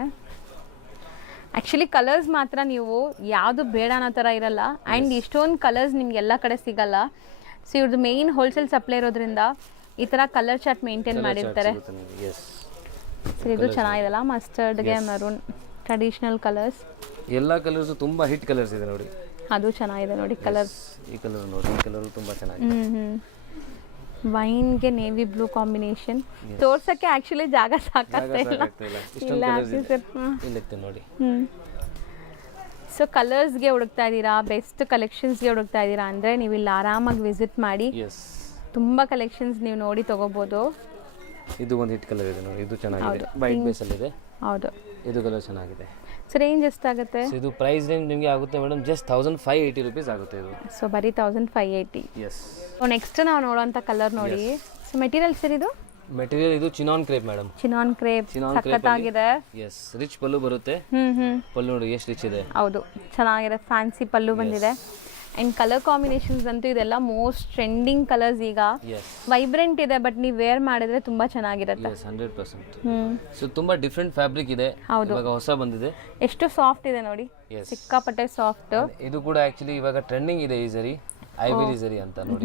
ಆ್ಯಕ್ಚುಲಿ ಕಲರ್ಸ್ ಮಾತ್ರ ನೀವು ಯಾವುದು ಬೇಡ ಅನ್ನೋ ಥರ ಇರಲ್ಲ. ಆ್ಯಂಡ್ ಇಷ್ಟೊಂದು ಕಲರ್ಸ್ ನಿಮ್ಗೆ ಎಲ್ಲ ಕಡೆ ಸಿಗಲ್ಲ. ಸೊ ಇವ್ರದ್ದು ಮೇಯ್ನ್ ಹೋಲ್ಸೇಲ್ ಸಪ್ಲೈ ಇರೋದ್ರಿಂದ ಈ ಥರ ಕಲರ್ ಚಾರ್ಟ್ ಮೇಂಟೈನ್ ಮಾಡಿರ್ತಾರೆ. ಸೊ ಇದು ಚೆನ್ನಾಗಿದೆಲ್ಲ, ಮಸ್ಟರ್ಡ್ಗೆ ಮೆರೂನ್ ಟ್ರೆಡಿಷನಲ್ ಕಲರ್ಸ್. ಎಲ್ಲ ಕಲರ್ಸು ತುಂಬ ಹಿಟ್ ಕಲರ್ಸ್ ಇದೆ ನೋಡಿ. ಅದು ಚೆನ್ನಾಗಿದೆ ನೋಡಿ ಕಲರ್ಸ್. ಈ ಕಲರ್ ನೋಡಿ, ಈ ಕಲರ್ ತುಂಬ ಚೆನ್ನಾಗಿದೆ. ವೈನ್ಗೆ ನೇವಿ ಬ್ಲೂ ಕಾಂಬಿನೇಷನ್. ತೋರ್ಸಕ್ಕೆ ಆಕ್ಚುಲಿ ಜಾಗ ಸಾಕಾಗ್ತಾ ಇಲ್ಲ. ನೋಡಿ. ಸೊ ಕಲರ್ಸ್ಗೆ ಹುಡುಕ್ತಾ ಇದ್ದೀರಾ, ಬೆಸ್ಟ್ ಕಲೆಕ್ಷನ್ಸ್ಗೆ ಹುಡುಕ್ತಾ ಇದ್ದೀರಾ ಅಂದರೆ ನೀವು ಇಲ್ಲಿ ಆರಾಮಾಗಿ ವಿಸಿಟ್ ಮಾಡಿ. ತುಂಬ ಕಲೆಕ್ಷನ್ಸ್ ನೀವು ನೋಡಿ ತಗೋಬೋದು. ಇದು ಒಂದು ಹಿಟ್ ಕಲರ್ ಇದೆ ನೋಡಿ, ಇದು ಚೆನ್ನಾಗಿದೆ, ವೈಟ್ ಬೇಸ್ ಅಲ್ಲಿ ಇದೆ. ಹೌದು, ಇದು ಕಲರ್ ಚೆನ್ನಾಗಿದೆ. ಸೊ ರೇಂಜ್ ಎಷ್ಟಾಗುತ್ತೆ? ಇದು ಪ್ರೈಸ್ ರೇಂಜ್ ನಿಮಗೆ ಆಗುತ್ತೆ ಮೇಡಮ್ ಜಸ್ಟ್ 1580 rupees ಆಗುತ್ತೆ ಇದು. ಸೊ ಬರೀ 1580. ಎಸ್. ನೆಕ್ಸ್ಟ್ ನಾವು ನೋಡೋಂಥ ಕಲರ್ ನೋಡಿ. ಸೊ ಮೆಟೀರಿಯಲ್ ಸರ್ ಇದು? ಮೆಟೀರಿಯಲ್ ಇದು chinon crepe madam. Chinon crepe ಸಖತ್ತಾಗಿದೆ. ಎಸ್, ರಿಚ್ ಪಲ್ಲು ಬರುತ್ತೆ. ಪಲ್ಲು ನೋಡಿ ಎಷ್ಟು ರಿಚ್ ಇದೆ. ಹೌದು, ಚೆನ್ನಾಗಿದೆ, ಫ್ಯಾನ್ಸಿ ಪಲ್ಲು ಬಂದಿದೆ. ಆ್ಯಂಡ್ ಕಲರ್ ಕಾಂಬಿನೇಷನ್ಸ್ ಅಂತೂ ಇದೆಲ್ಲ ಮೋಸ್ಟ್ ಟ್ರೆಂಡಿಂಗ್ ಕಲರ್ಸ್ ಈಗ. ವೈಬ್ರೆಂಟ್ ಇದೆ, ಬಟ್ ನೀವು ವೇರ್ ಮಾಡಿದ್ರೆ ತುಂಬಾ ಚೆನ್ನಾಗಿರುತ್ತೆ. 100%. ಸೊ ತುಂಬಾ ಡಿಫ್ರೆಂಟ್ ಫ್ಯಾಬ್ರಿಕ್ ಇದೆ, ಇವಾಗ ಹೊಸ ಬಂದಿದೆ. ಎಷ್ಟು ಸಾಫ್ಟ್ ಇದೆ ನೋಡಿ, ಸಿಕ್ಕಾಪಟ್ಟೆ ಸಾಫ್ಟ್. ಇದು ಕೂಡ ಆಕ್ಚುಲಿ ಇವಾಗ ಟ್ರೆಂಡಿಂಗ್ ಇದೆ, ಈ ಸರಿ ಐವಿರಿ ಸರಿ ಅಂತ ನೋಡಿ.